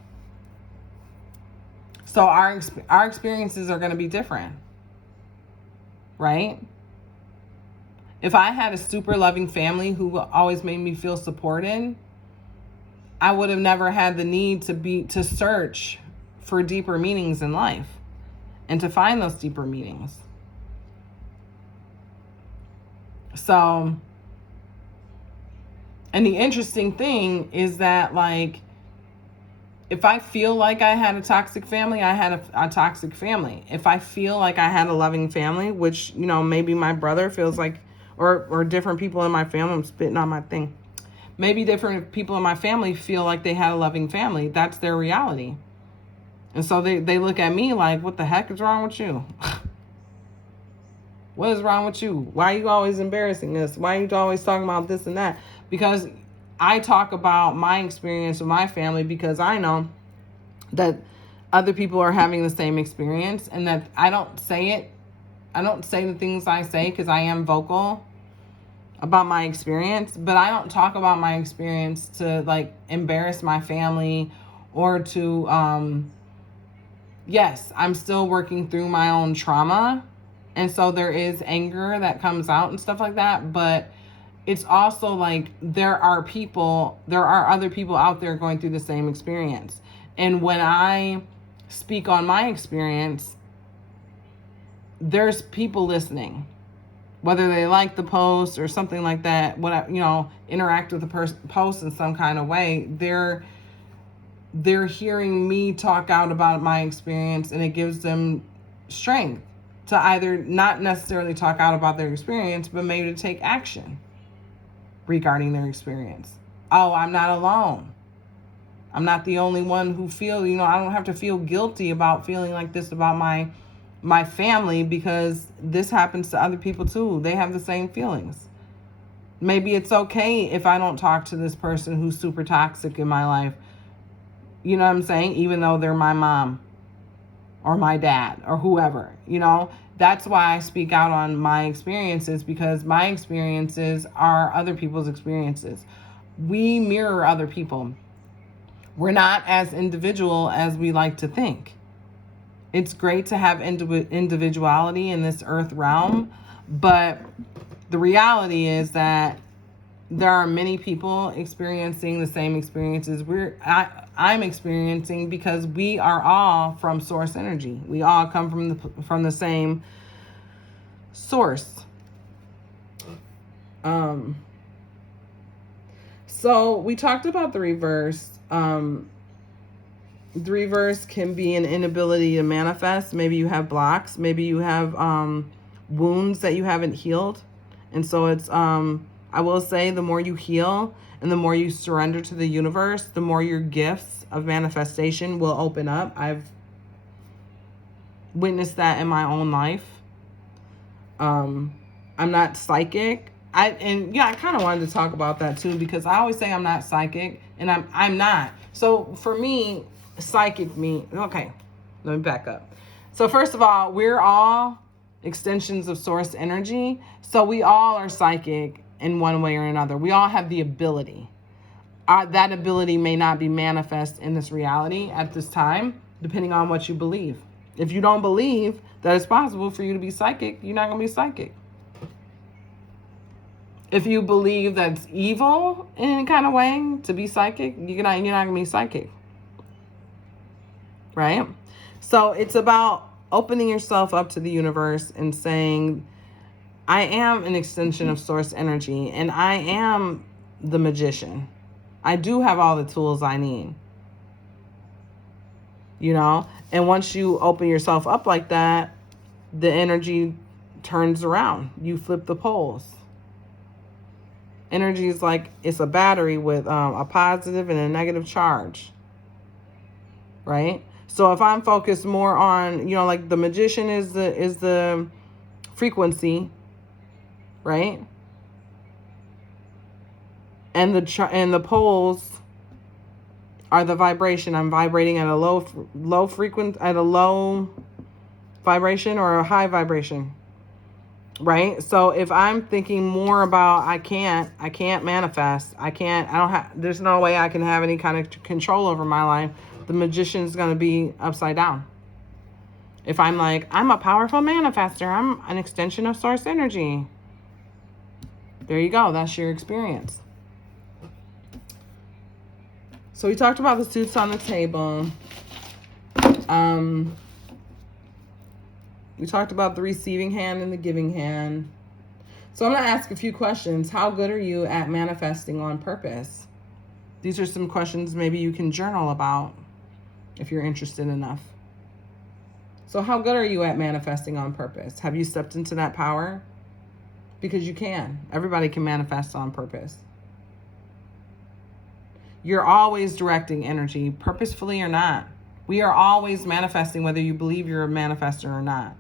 So our experiences are going to be different, right? If I had a super loving family who always made me feel supported, I would have never had the need to search for deeper meanings in life and to find those deeper meanings. So, and the interesting thing is that, like, if I feel like I had a toxic family, I had a toxic family. If I feel like I had a loving family, which, you know, maybe my brother feels like, or different people in my family, I'm spitting on my thing. Maybe different people in my family feel like they had a loving family. That's their reality. And so they look at me like, what the heck is wrong with you? What is wrong with you? Why are you always embarrassing us? Why are you always talking about this and that? Because I talk about my experience with my family, because I know that other people are having the same experience, and that I don't say it. I don't say the things I say because I am vocal about my experience, but I don't talk about my experience to, like, embarrass my family or to, yes, I'm still working through my own trauma. And so there is anger that comes out and stuff like that. But it's also like there are other people out there going through the same experience. And when I speak on my experience, there's people listening, whether they like the post or something like that, interact with the post in some kind of way. They're hearing me talk out about my experience, and it gives them strength to either not necessarily talk out about their experience, but maybe to take action regarding their experience. Oh, I'm not alone. I'm not the only one who I don't have to feel guilty about feeling like this about my family, because this happens to other people too. They have the same feelings. Maybe it's okay if I don't talk to this person who's super toxic in my life. You know what I'm saying? Even though they're my mom or my dad or whoever, that's why I speak out on my experiences, because my experiences are other people's experiences. We mirror other people. We're not as individual as we like to think. It's great to have individuality in this earth realm, but the reality is that there are many people experiencing the same experiences I'm experiencing, because we are all from source energy. We all come from the same source. So we talked about the reverse. The reverse can be an inability to manifest. Maybe you have blocks. Maybe you have wounds that you haven't healed. And so it's, I will say, the more you heal and the more you surrender to the universe, the more your gifts of manifestation will open up. I've witnessed that in my own life. I'm not psychic. I kind of wanted to talk about that too, because I always say I'm not psychic, and I'm not. So for me, okay, let me back up. So first of all, we're all extensions of source energy. So we all are psychic in one way or another. We all have the ability. That ability may not be manifest in this reality at this time, depending on what you believe. If you don't believe that it's possible for you to be psychic, you're not going to be psychic. If you believe that's evil in any kind of way to be psychic, you're not going to be psychic. Right? So it's about opening yourself up to the universe and saying, I am an extension of source energy, and I am the magician. I do have all the tools I need. You know? And once you open yourself up like that, the energy turns around. You flip the poles. Energy is like, it's a battery with a positive and a negative charge. Right? So if I'm focused more on, like the magician is the frequency, right? And the poles are the vibration. I'm vibrating at a low frequency, at a low vibration or a high vibration, right? So if I'm thinking more about I can't manifest, there's no way I can have any kind of control over my life, the magician's going to be upside down. If I'm like, I'm a powerful manifester, I'm an extension of source energy, there you go. That's your experience. So we talked about the suits on the table. We talked about the receiving hand and the giving hand. So I'm going to ask a few questions. How good are you at manifesting on purpose? These are some questions maybe you can journal about if you're interested enough. So how good are you at manifesting on purpose? Have you stepped into that power? Because you can. Everybody can manifest on purpose. You're always directing energy, purposefully or not. We are always manifesting, whether you believe you're a manifestor or not.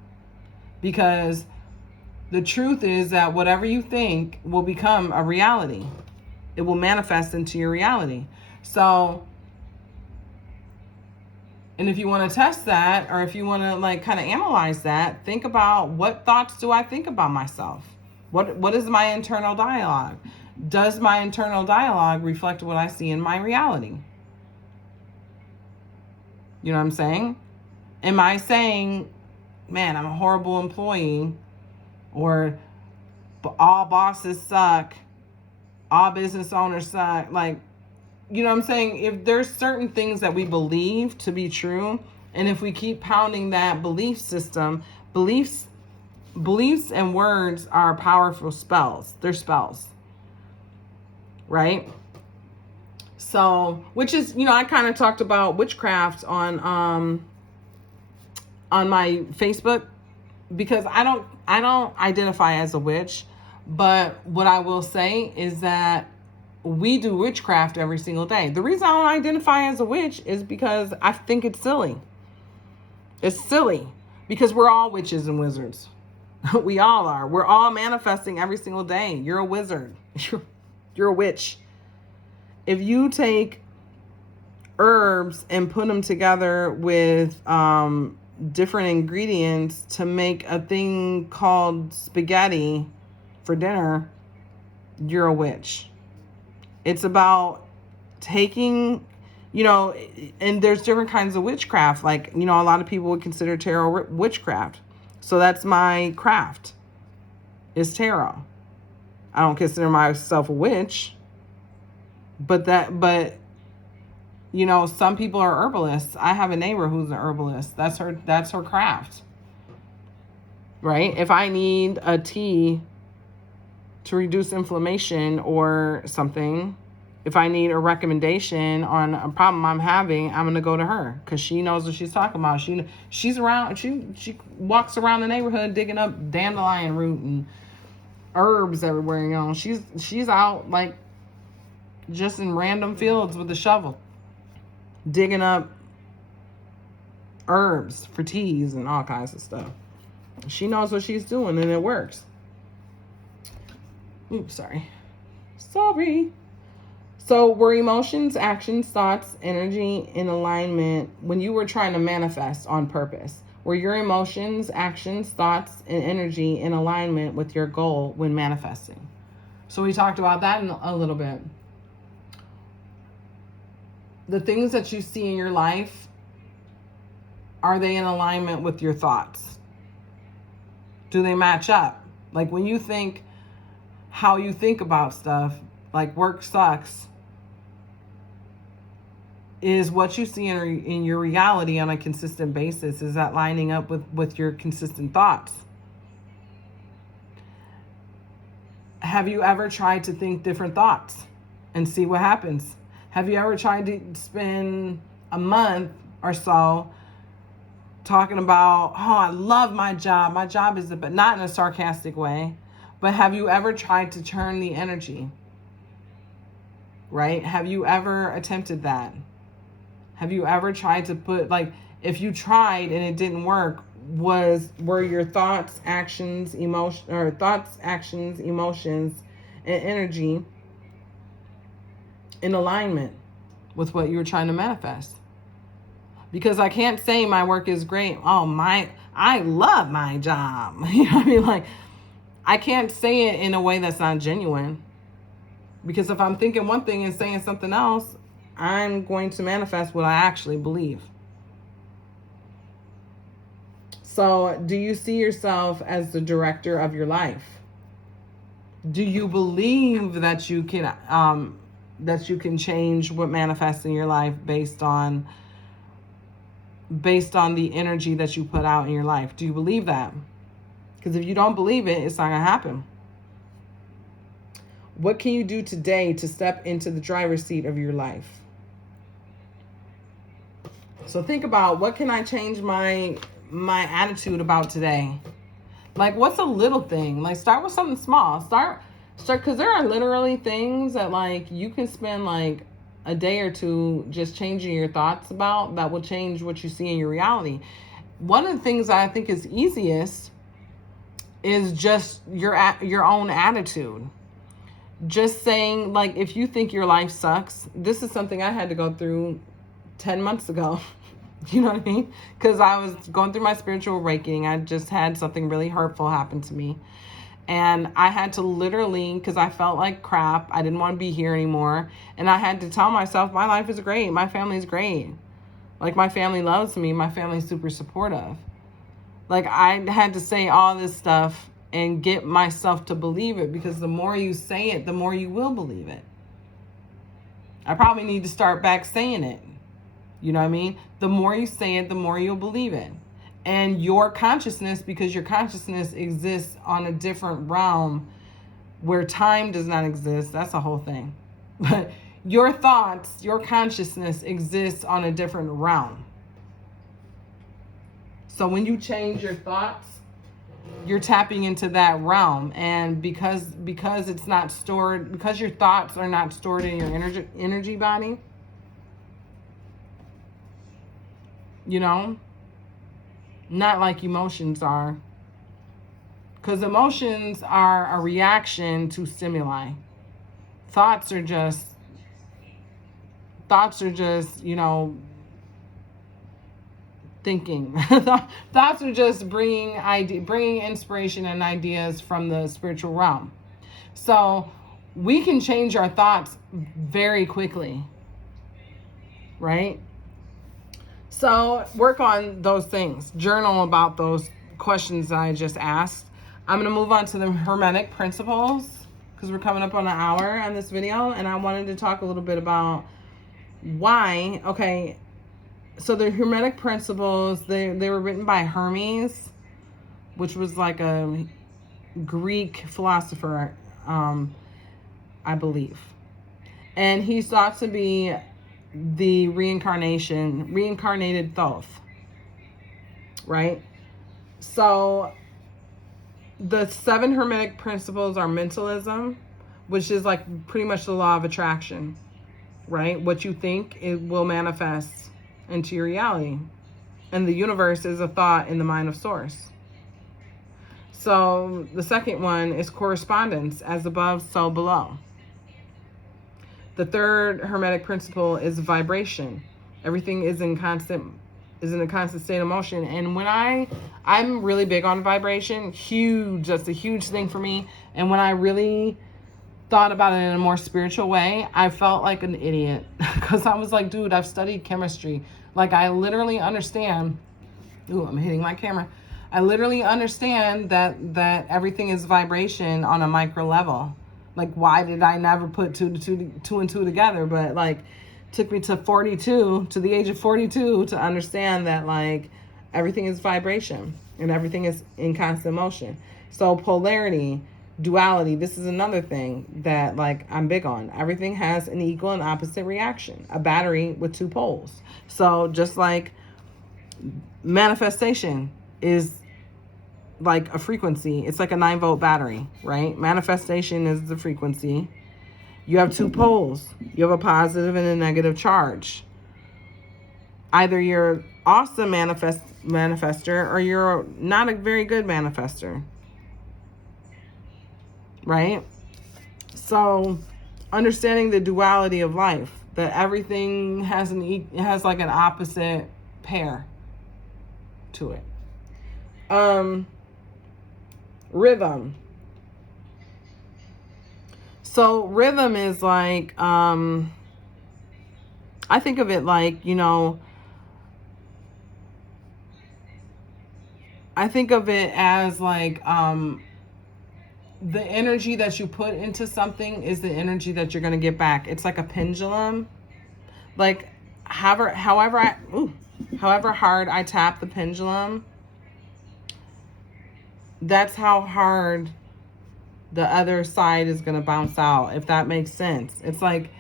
Because the truth is that whatever you think will become a reality. It will manifest into your reality. So, and if you want to test that, or if you want to kind of analyze that, think about, what thoughts do I think about myself? What is my internal dialogue? Does my internal dialogue reflect what I see in my reality? You know what I'm saying? Am I saying, man, I'm a horrible employee, or all bosses suck, all business owners suck? You know what I'm saying? If there's certain things that we believe to be true, and if we keep pounding that belief system, beliefs and words are powerful spells. They're spells. Right? So, which is, I kind of talked about witchcraft on my Facebook, because I don't identify as a witch, but what I will say is that we do witchcraft every single day. The reason I don't identify as a witch is because I think it's silly. It's silly because we're all witches and wizards. We all are. We're all manifesting every single day. You're a wizard. You're a witch. If you take herbs and put them together with different ingredients to make a thing called spaghetti for dinner, you're a witch. It's about taking, you know, and there's different kinds of witchcraft. Like, you know, a lot of people would consider tarot witchcraft. So that's my craft, is tarot. I don't consider myself a witch, but you know, some people are herbalists. I have a neighbor who's an herbalist. That's her craft. Right? If I need a tea to reduce inflammation or something, if I need a recommendation on a problem I'm having, I'm going to go to her because she knows what she's talking about. She's around, she walks around the neighborhood digging up dandelion root and herbs everywhere, you know. She's out like just in random fields with a shovel digging up herbs for teas and all kinds of stuff. She knows what she's doing and it works. Oops, sorry. So were emotions, actions, thoughts, energy in alignment when you were trying to manifest on purpose? Were your emotions, actions, thoughts, and energy in alignment with your goal when manifesting? So we talked about that in a little bit. The things that you see in your life, are they in alignment with your thoughts? Do they match up? Like when you think how you think about stuff, like work sucks, is what you see in your reality on a consistent basis, is that lining up with your consistent thoughts? Have you ever tried to think different thoughts and see what happens? Have you ever tried to spend a month or so talking about, oh, I love my job. My job is, but not in a sarcastic way. But have you ever tried to turn the energy? Right? Have you ever attempted that? Have you ever tried to put, like, if you tried and it didn't work, were your thoughts, actions, emotions, and energy in alignment with what you were trying to manifest? Because I can't say my work is great. Oh, I love my job. You know what I mean? Like, I can't say it in a way that's not genuine. Because if I'm thinking one thing and saying something else, I'm going to manifest what I actually believe. So, do you see yourself as the director of your life? Do you believe that you can change what manifests in your life based on the energy that you put out in your life? Do you believe that? Because if you don't believe it, it's not going to happen. What can you do today to step into the driver's seat of your life? So think about, what can I change my attitude about today? Like, what's a little thing? Like, start with something small. Start, because there are literally things that, like, you can spend, like, a day or two just changing your thoughts about that will change what you see in your reality. One of the things that I think is easiest is just your own attitude. Just saying, like, if you think your life sucks, this is something I had to go through 10 months ago. You know what I mean? Because I was going through my spiritual awakening. I just had something really hurtful happen to me. And I had to literally, because I felt like crap, I didn't want to be here anymore. And I had to tell myself, my life is great. My family is great. Like, my family loves me. My family's super supportive. Like, I had to say all this stuff and get myself to believe it, because the more you say it, the more you will believe it. I probably need to start back saying it. You know what I mean? The more you say it, the more you'll believe it. And your consciousness, because your consciousness exists on a different realm where time does not exist. That's a whole thing. But your thoughts, your consciousness exists on a different realm. So when you change your thoughts, you're tapping into that realm. And because it's not stored, because your thoughts are not stored in your energy body, you know, not like emotions are. Because emotions are a reaction to stimuli. Thoughts are just, you know, thinking. Thoughts are just bringing inspiration and ideas from the spiritual realm. So we can change our thoughts very quickly. right? So work on those things. Journal about those questions that I just asked. I'm going to move on to the Hermetic principles because we're coming up on an hour on this video, and I wanted to talk a little bit about why. Okay, so the Hermetic principles, they were written by Hermes, which was like a Greek philosopher, I believe. And he's thought to be the reincarnated Thoth, right? So the 7 Hermetic principles are mentalism, which is like pretty much the law of attraction, right? What you think, it will manifest into your reality. And the universe is a thought in the mind of source. So the second one is correspondence, as above, so below. The third Hermetic principle is vibration. Everything is in a constant state of motion. And when I'm really big on vibration, huge, that's a huge thing for me. And when I really thought about it in a more spiritual way, I felt like an idiot because I was like, dude, I've studied chemistry. Like, I literally understand. Ooh, I'm hitting my camera. I literally understand that everything is vibration on a micro level. Like, why did I never put two and two together? But like, took me to the age of 42 to understand that like everything is vibration and everything is in constant motion. So polarity, duality, this is another thing that like I'm big on. Everything has an equal and opposite reaction, a battery with 2 poles. So just like manifestation is like a frequency, it's like a 9-volt battery, right? Manifestation is the frequency. You have 2 poles. You have a positive and a negative charge. Either you're awesome manifester or you're not a very good manifester, right? So understanding the duality of life, that everything has like an opposite pair to it. Rhythm. So rhythm is like, I think of it like, I think of it as like, the energy that you put into something is the energy that you're going to get back. It's like a pendulum. Like, however hard I tap the pendulum, that's how hard the other side is going to bounce out, if that makes sense. It's like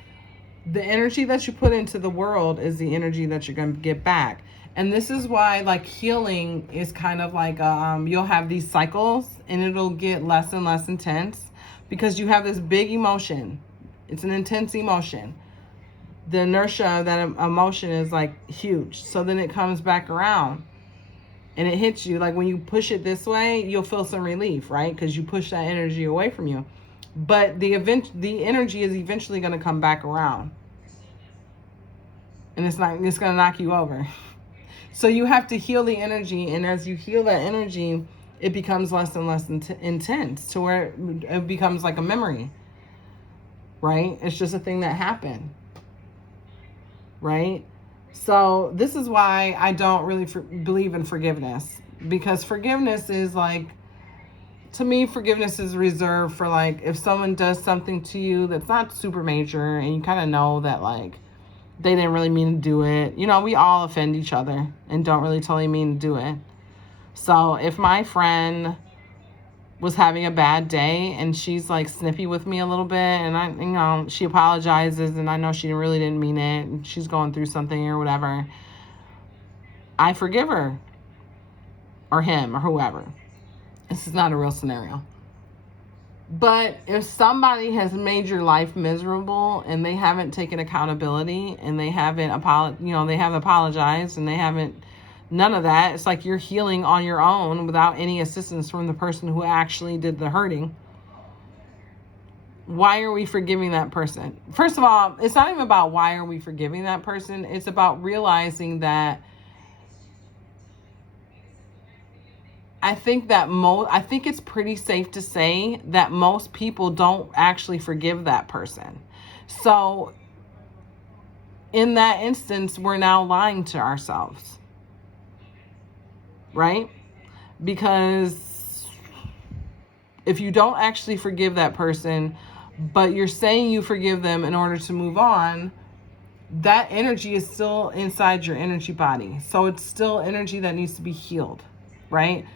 the energy that you put into the world is the energy that you're going to get back. And this is why like healing is kind of like you'll have these cycles and it'll get less and less intense because you have this big emotion. It's an intense emotion. The inertia of that emotion is like huge. So then it comes back around and it hits you. Like when you push it this way, you'll feel some relief, right? Because you push that energy away from you. But the energy is eventually going to come back around. And it's going to knock you over. So you have to heal the energy. And as you heal that energy, it becomes less and less intense to where it becomes like a memory, right? It's just a thing that happened, right? So this is why I don't really believe in forgiveness, because forgiveness is like, to me, forgiveness is reserved for like if someone does something to you that's not super major and you kind of know that like they didn't really mean to do it. We all offend each other and don't really totally mean to do it. So if my friend was having a bad day and she's like snippy with me a little bit and she apologizes and I know she really didn't mean it and she's going through something or whatever, I forgive her or him or whoever. This is not a real scenario. But if somebody has made your life miserable and they haven't taken accountability and they haven't apologized and they haven't, none of that, it's like you're healing on your own without any assistance from the person who actually did the hurting. Why are we forgiving that person? First of all, it's not even about why are we forgiving that person. It's about realizing that I think it's pretty safe to say that most people don't actually forgive that person. So in that instance, we're now lying to ourselves, right? Because if you don't actually forgive that person, but you're saying you forgive them in order to move on, that energy is still inside your energy body. So it's still energy that needs to be healed, right?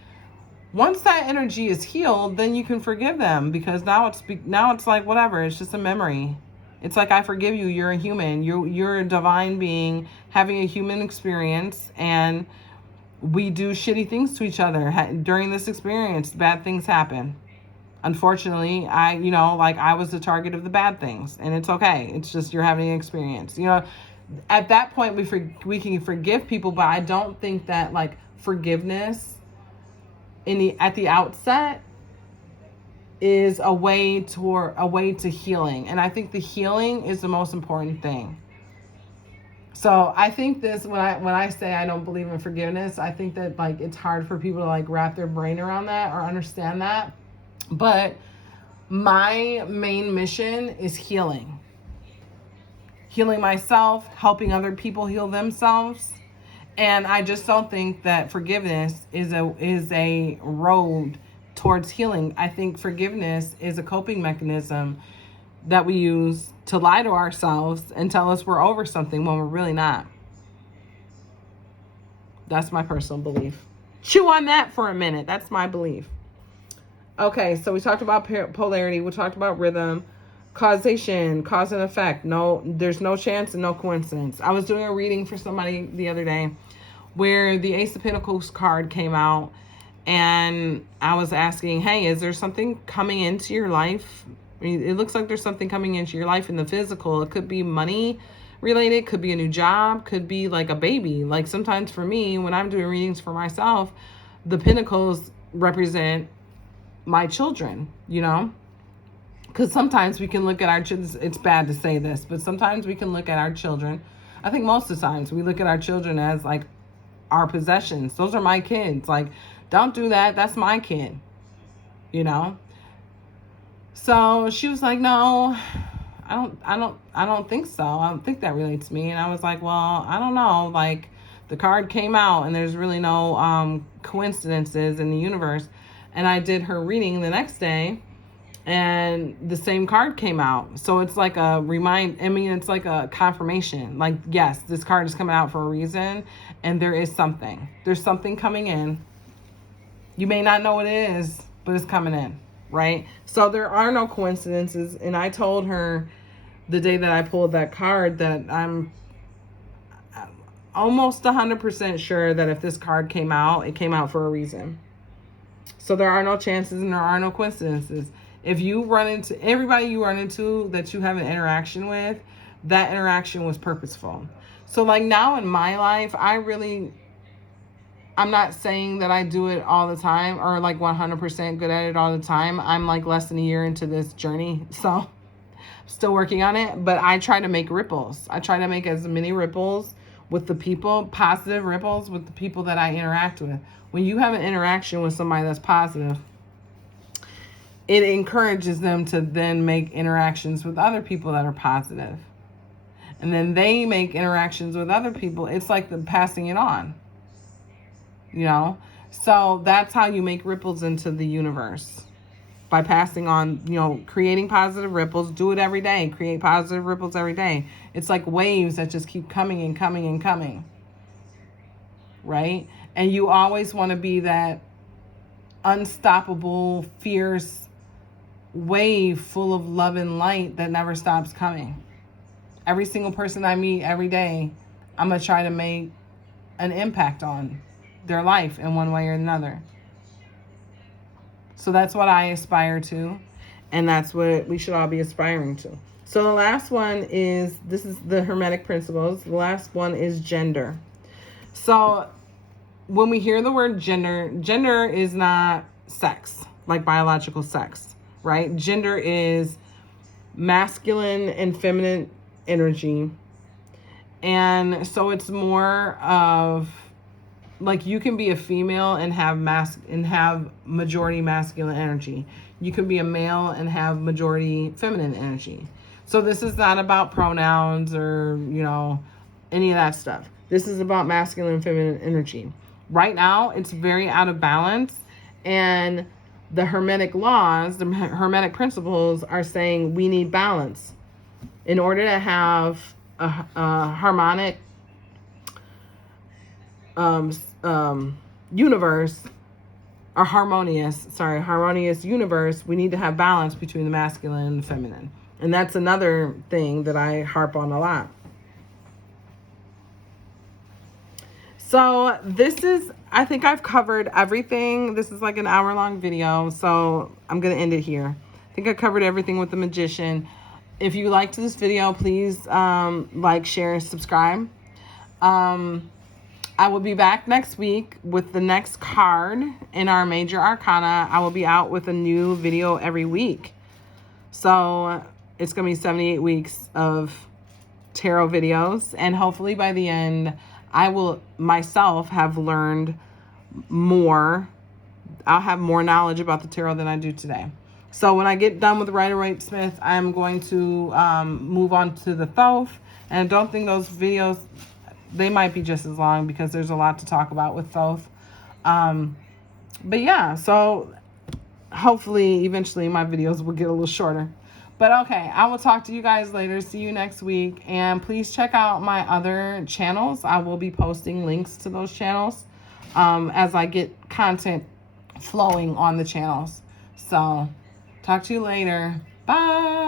Once that energy is healed, then you can forgive them, because now it's like whatever, it's just a memory. It's like, I forgive you, you're a human, you're a divine being having a human experience, and we do shitty things to each other during this experience. Bad things happen. Unfortunately, I was the target of the bad things, and it's okay. It's just, you're having an experience. At that point, we can forgive people, but I don't think that like forgiveness at the outset is a way to healing. And I think the healing is the most important thing. So I think this, when I say I don't believe in forgiveness, I think that like it's hard for people to like wrap their brain around that or understand that. But my main mission is healing myself, helping other people heal themselves. And I just don't think that forgiveness is a road towards healing. I think forgiveness is a coping mechanism that we use to lie to ourselves and tell us we're over something when we're really not. That's my personal belief. Chew on that for a minute. That's my belief. Okay, so we talked about polarity. We talked about rhythm, causation, cause and effect. No, there's no chance and no coincidence. I was doing a reading for somebody the other day where the Ace of Pentacles card came out, and I was asking, hey, is there something coming into your life? I mean, it looks like there's something coming into your life in the physical. It could be money related, could be a new job, could be like a baby. Like sometimes for me, when I'm doing readings for myself, the pentacles represent my children, because sometimes we can look at our children. It's bad to say this, but sometimes we can look at our children. I think most of the times we look at our children as like our possessions. Those are my kids. Like, don't do that. That's my kid, So she was like, no, I don't think so. I don't think that relates to me. And I was like, well, I don't know. Like, the card came out and there's really no coincidences in the universe. And I did her reading the next day and the same card came out. So it's like it's like a confirmation. Like, yes, this card is coming out for a reason, and there's something coming in. You may not know what it is, but it's coming in, right? So there are no coincidences. And I told her the day that I pulled that card that I'm almost 100% sure that if this card came out, it came out for a reason. So there are no chances and there are no coincidences. If you run into everybody you run into that you have an interaction with, that interaction was purposeful. So like now in my life, I'm not saying that I do it all the time or like 100% good at it all the time. I'm like less than a year into this journey. So still working on it, but I try to make ripples. I try to make as many ripples with the people, positive ripples with the people that I interact with. When you have an interaction with somebody that's positive, it encourages them to then make interactions with other people that are positive. And then they make interactions with other people. It's like the passing it on, So that's how you make ripples into the universe. By passing on, creating positive ripples. Do it every day. Create positive ripples every day. It's like waves that just keep coming and coming and coming. Right? And you always want to be that unstoppable, fierce wave full of love and light that never stops coming. Every single person I meet every day, I'm going to try to make an impact on their life in one way or another. So that's what I aspire to, and that's what we should all be aspiring to. So the last one is, this is the Hermetic principles. The last one is gender. So when we hear the word gender is not sex, like biological sex, right? Gender is masculine and feminine energy. And so it's more of like you can be a female and have majority masculine energy. You can be a male and have majority feminine energy. So this is not about pronouns or, you know, any of that stuff. This is about masculine and feminine energy. Right now, it's very out of balance. And the Hermetic laws, the Hermetic principles are saying we need balance. In order to have a harmonic universe, or harmonious universe, we need to have balance between the masculine and the feminine. And that's another thing that I harp on a lot. So this is, I think I've covered everything. This is like an hour-long video, so I'm going to end it here. I think I covered everything with the magician. If you liked this video, please like, share, and subscribe. I will be back next week with the next card in our major arcana. I will be out with a new video every week. So it's going to be 78 weeks of tarot videos. And hopefully by the end, I will myself have learned more. I'll have more knowledge about the tarot than I do today. So when I get done with Rider-Waite-Smith, I'm going to move on to the Thoth. And I don't think those videos, they might be just as long because there's a lot to talk about with Thoth. But yeah, so hopefully eventually my videos will get a little shorter. But okay, I will talk to you guys later. See you next week. And please check out my other channels. I will be posting links to those channels as I get content flowing on the channels. So talk to you later. Bye.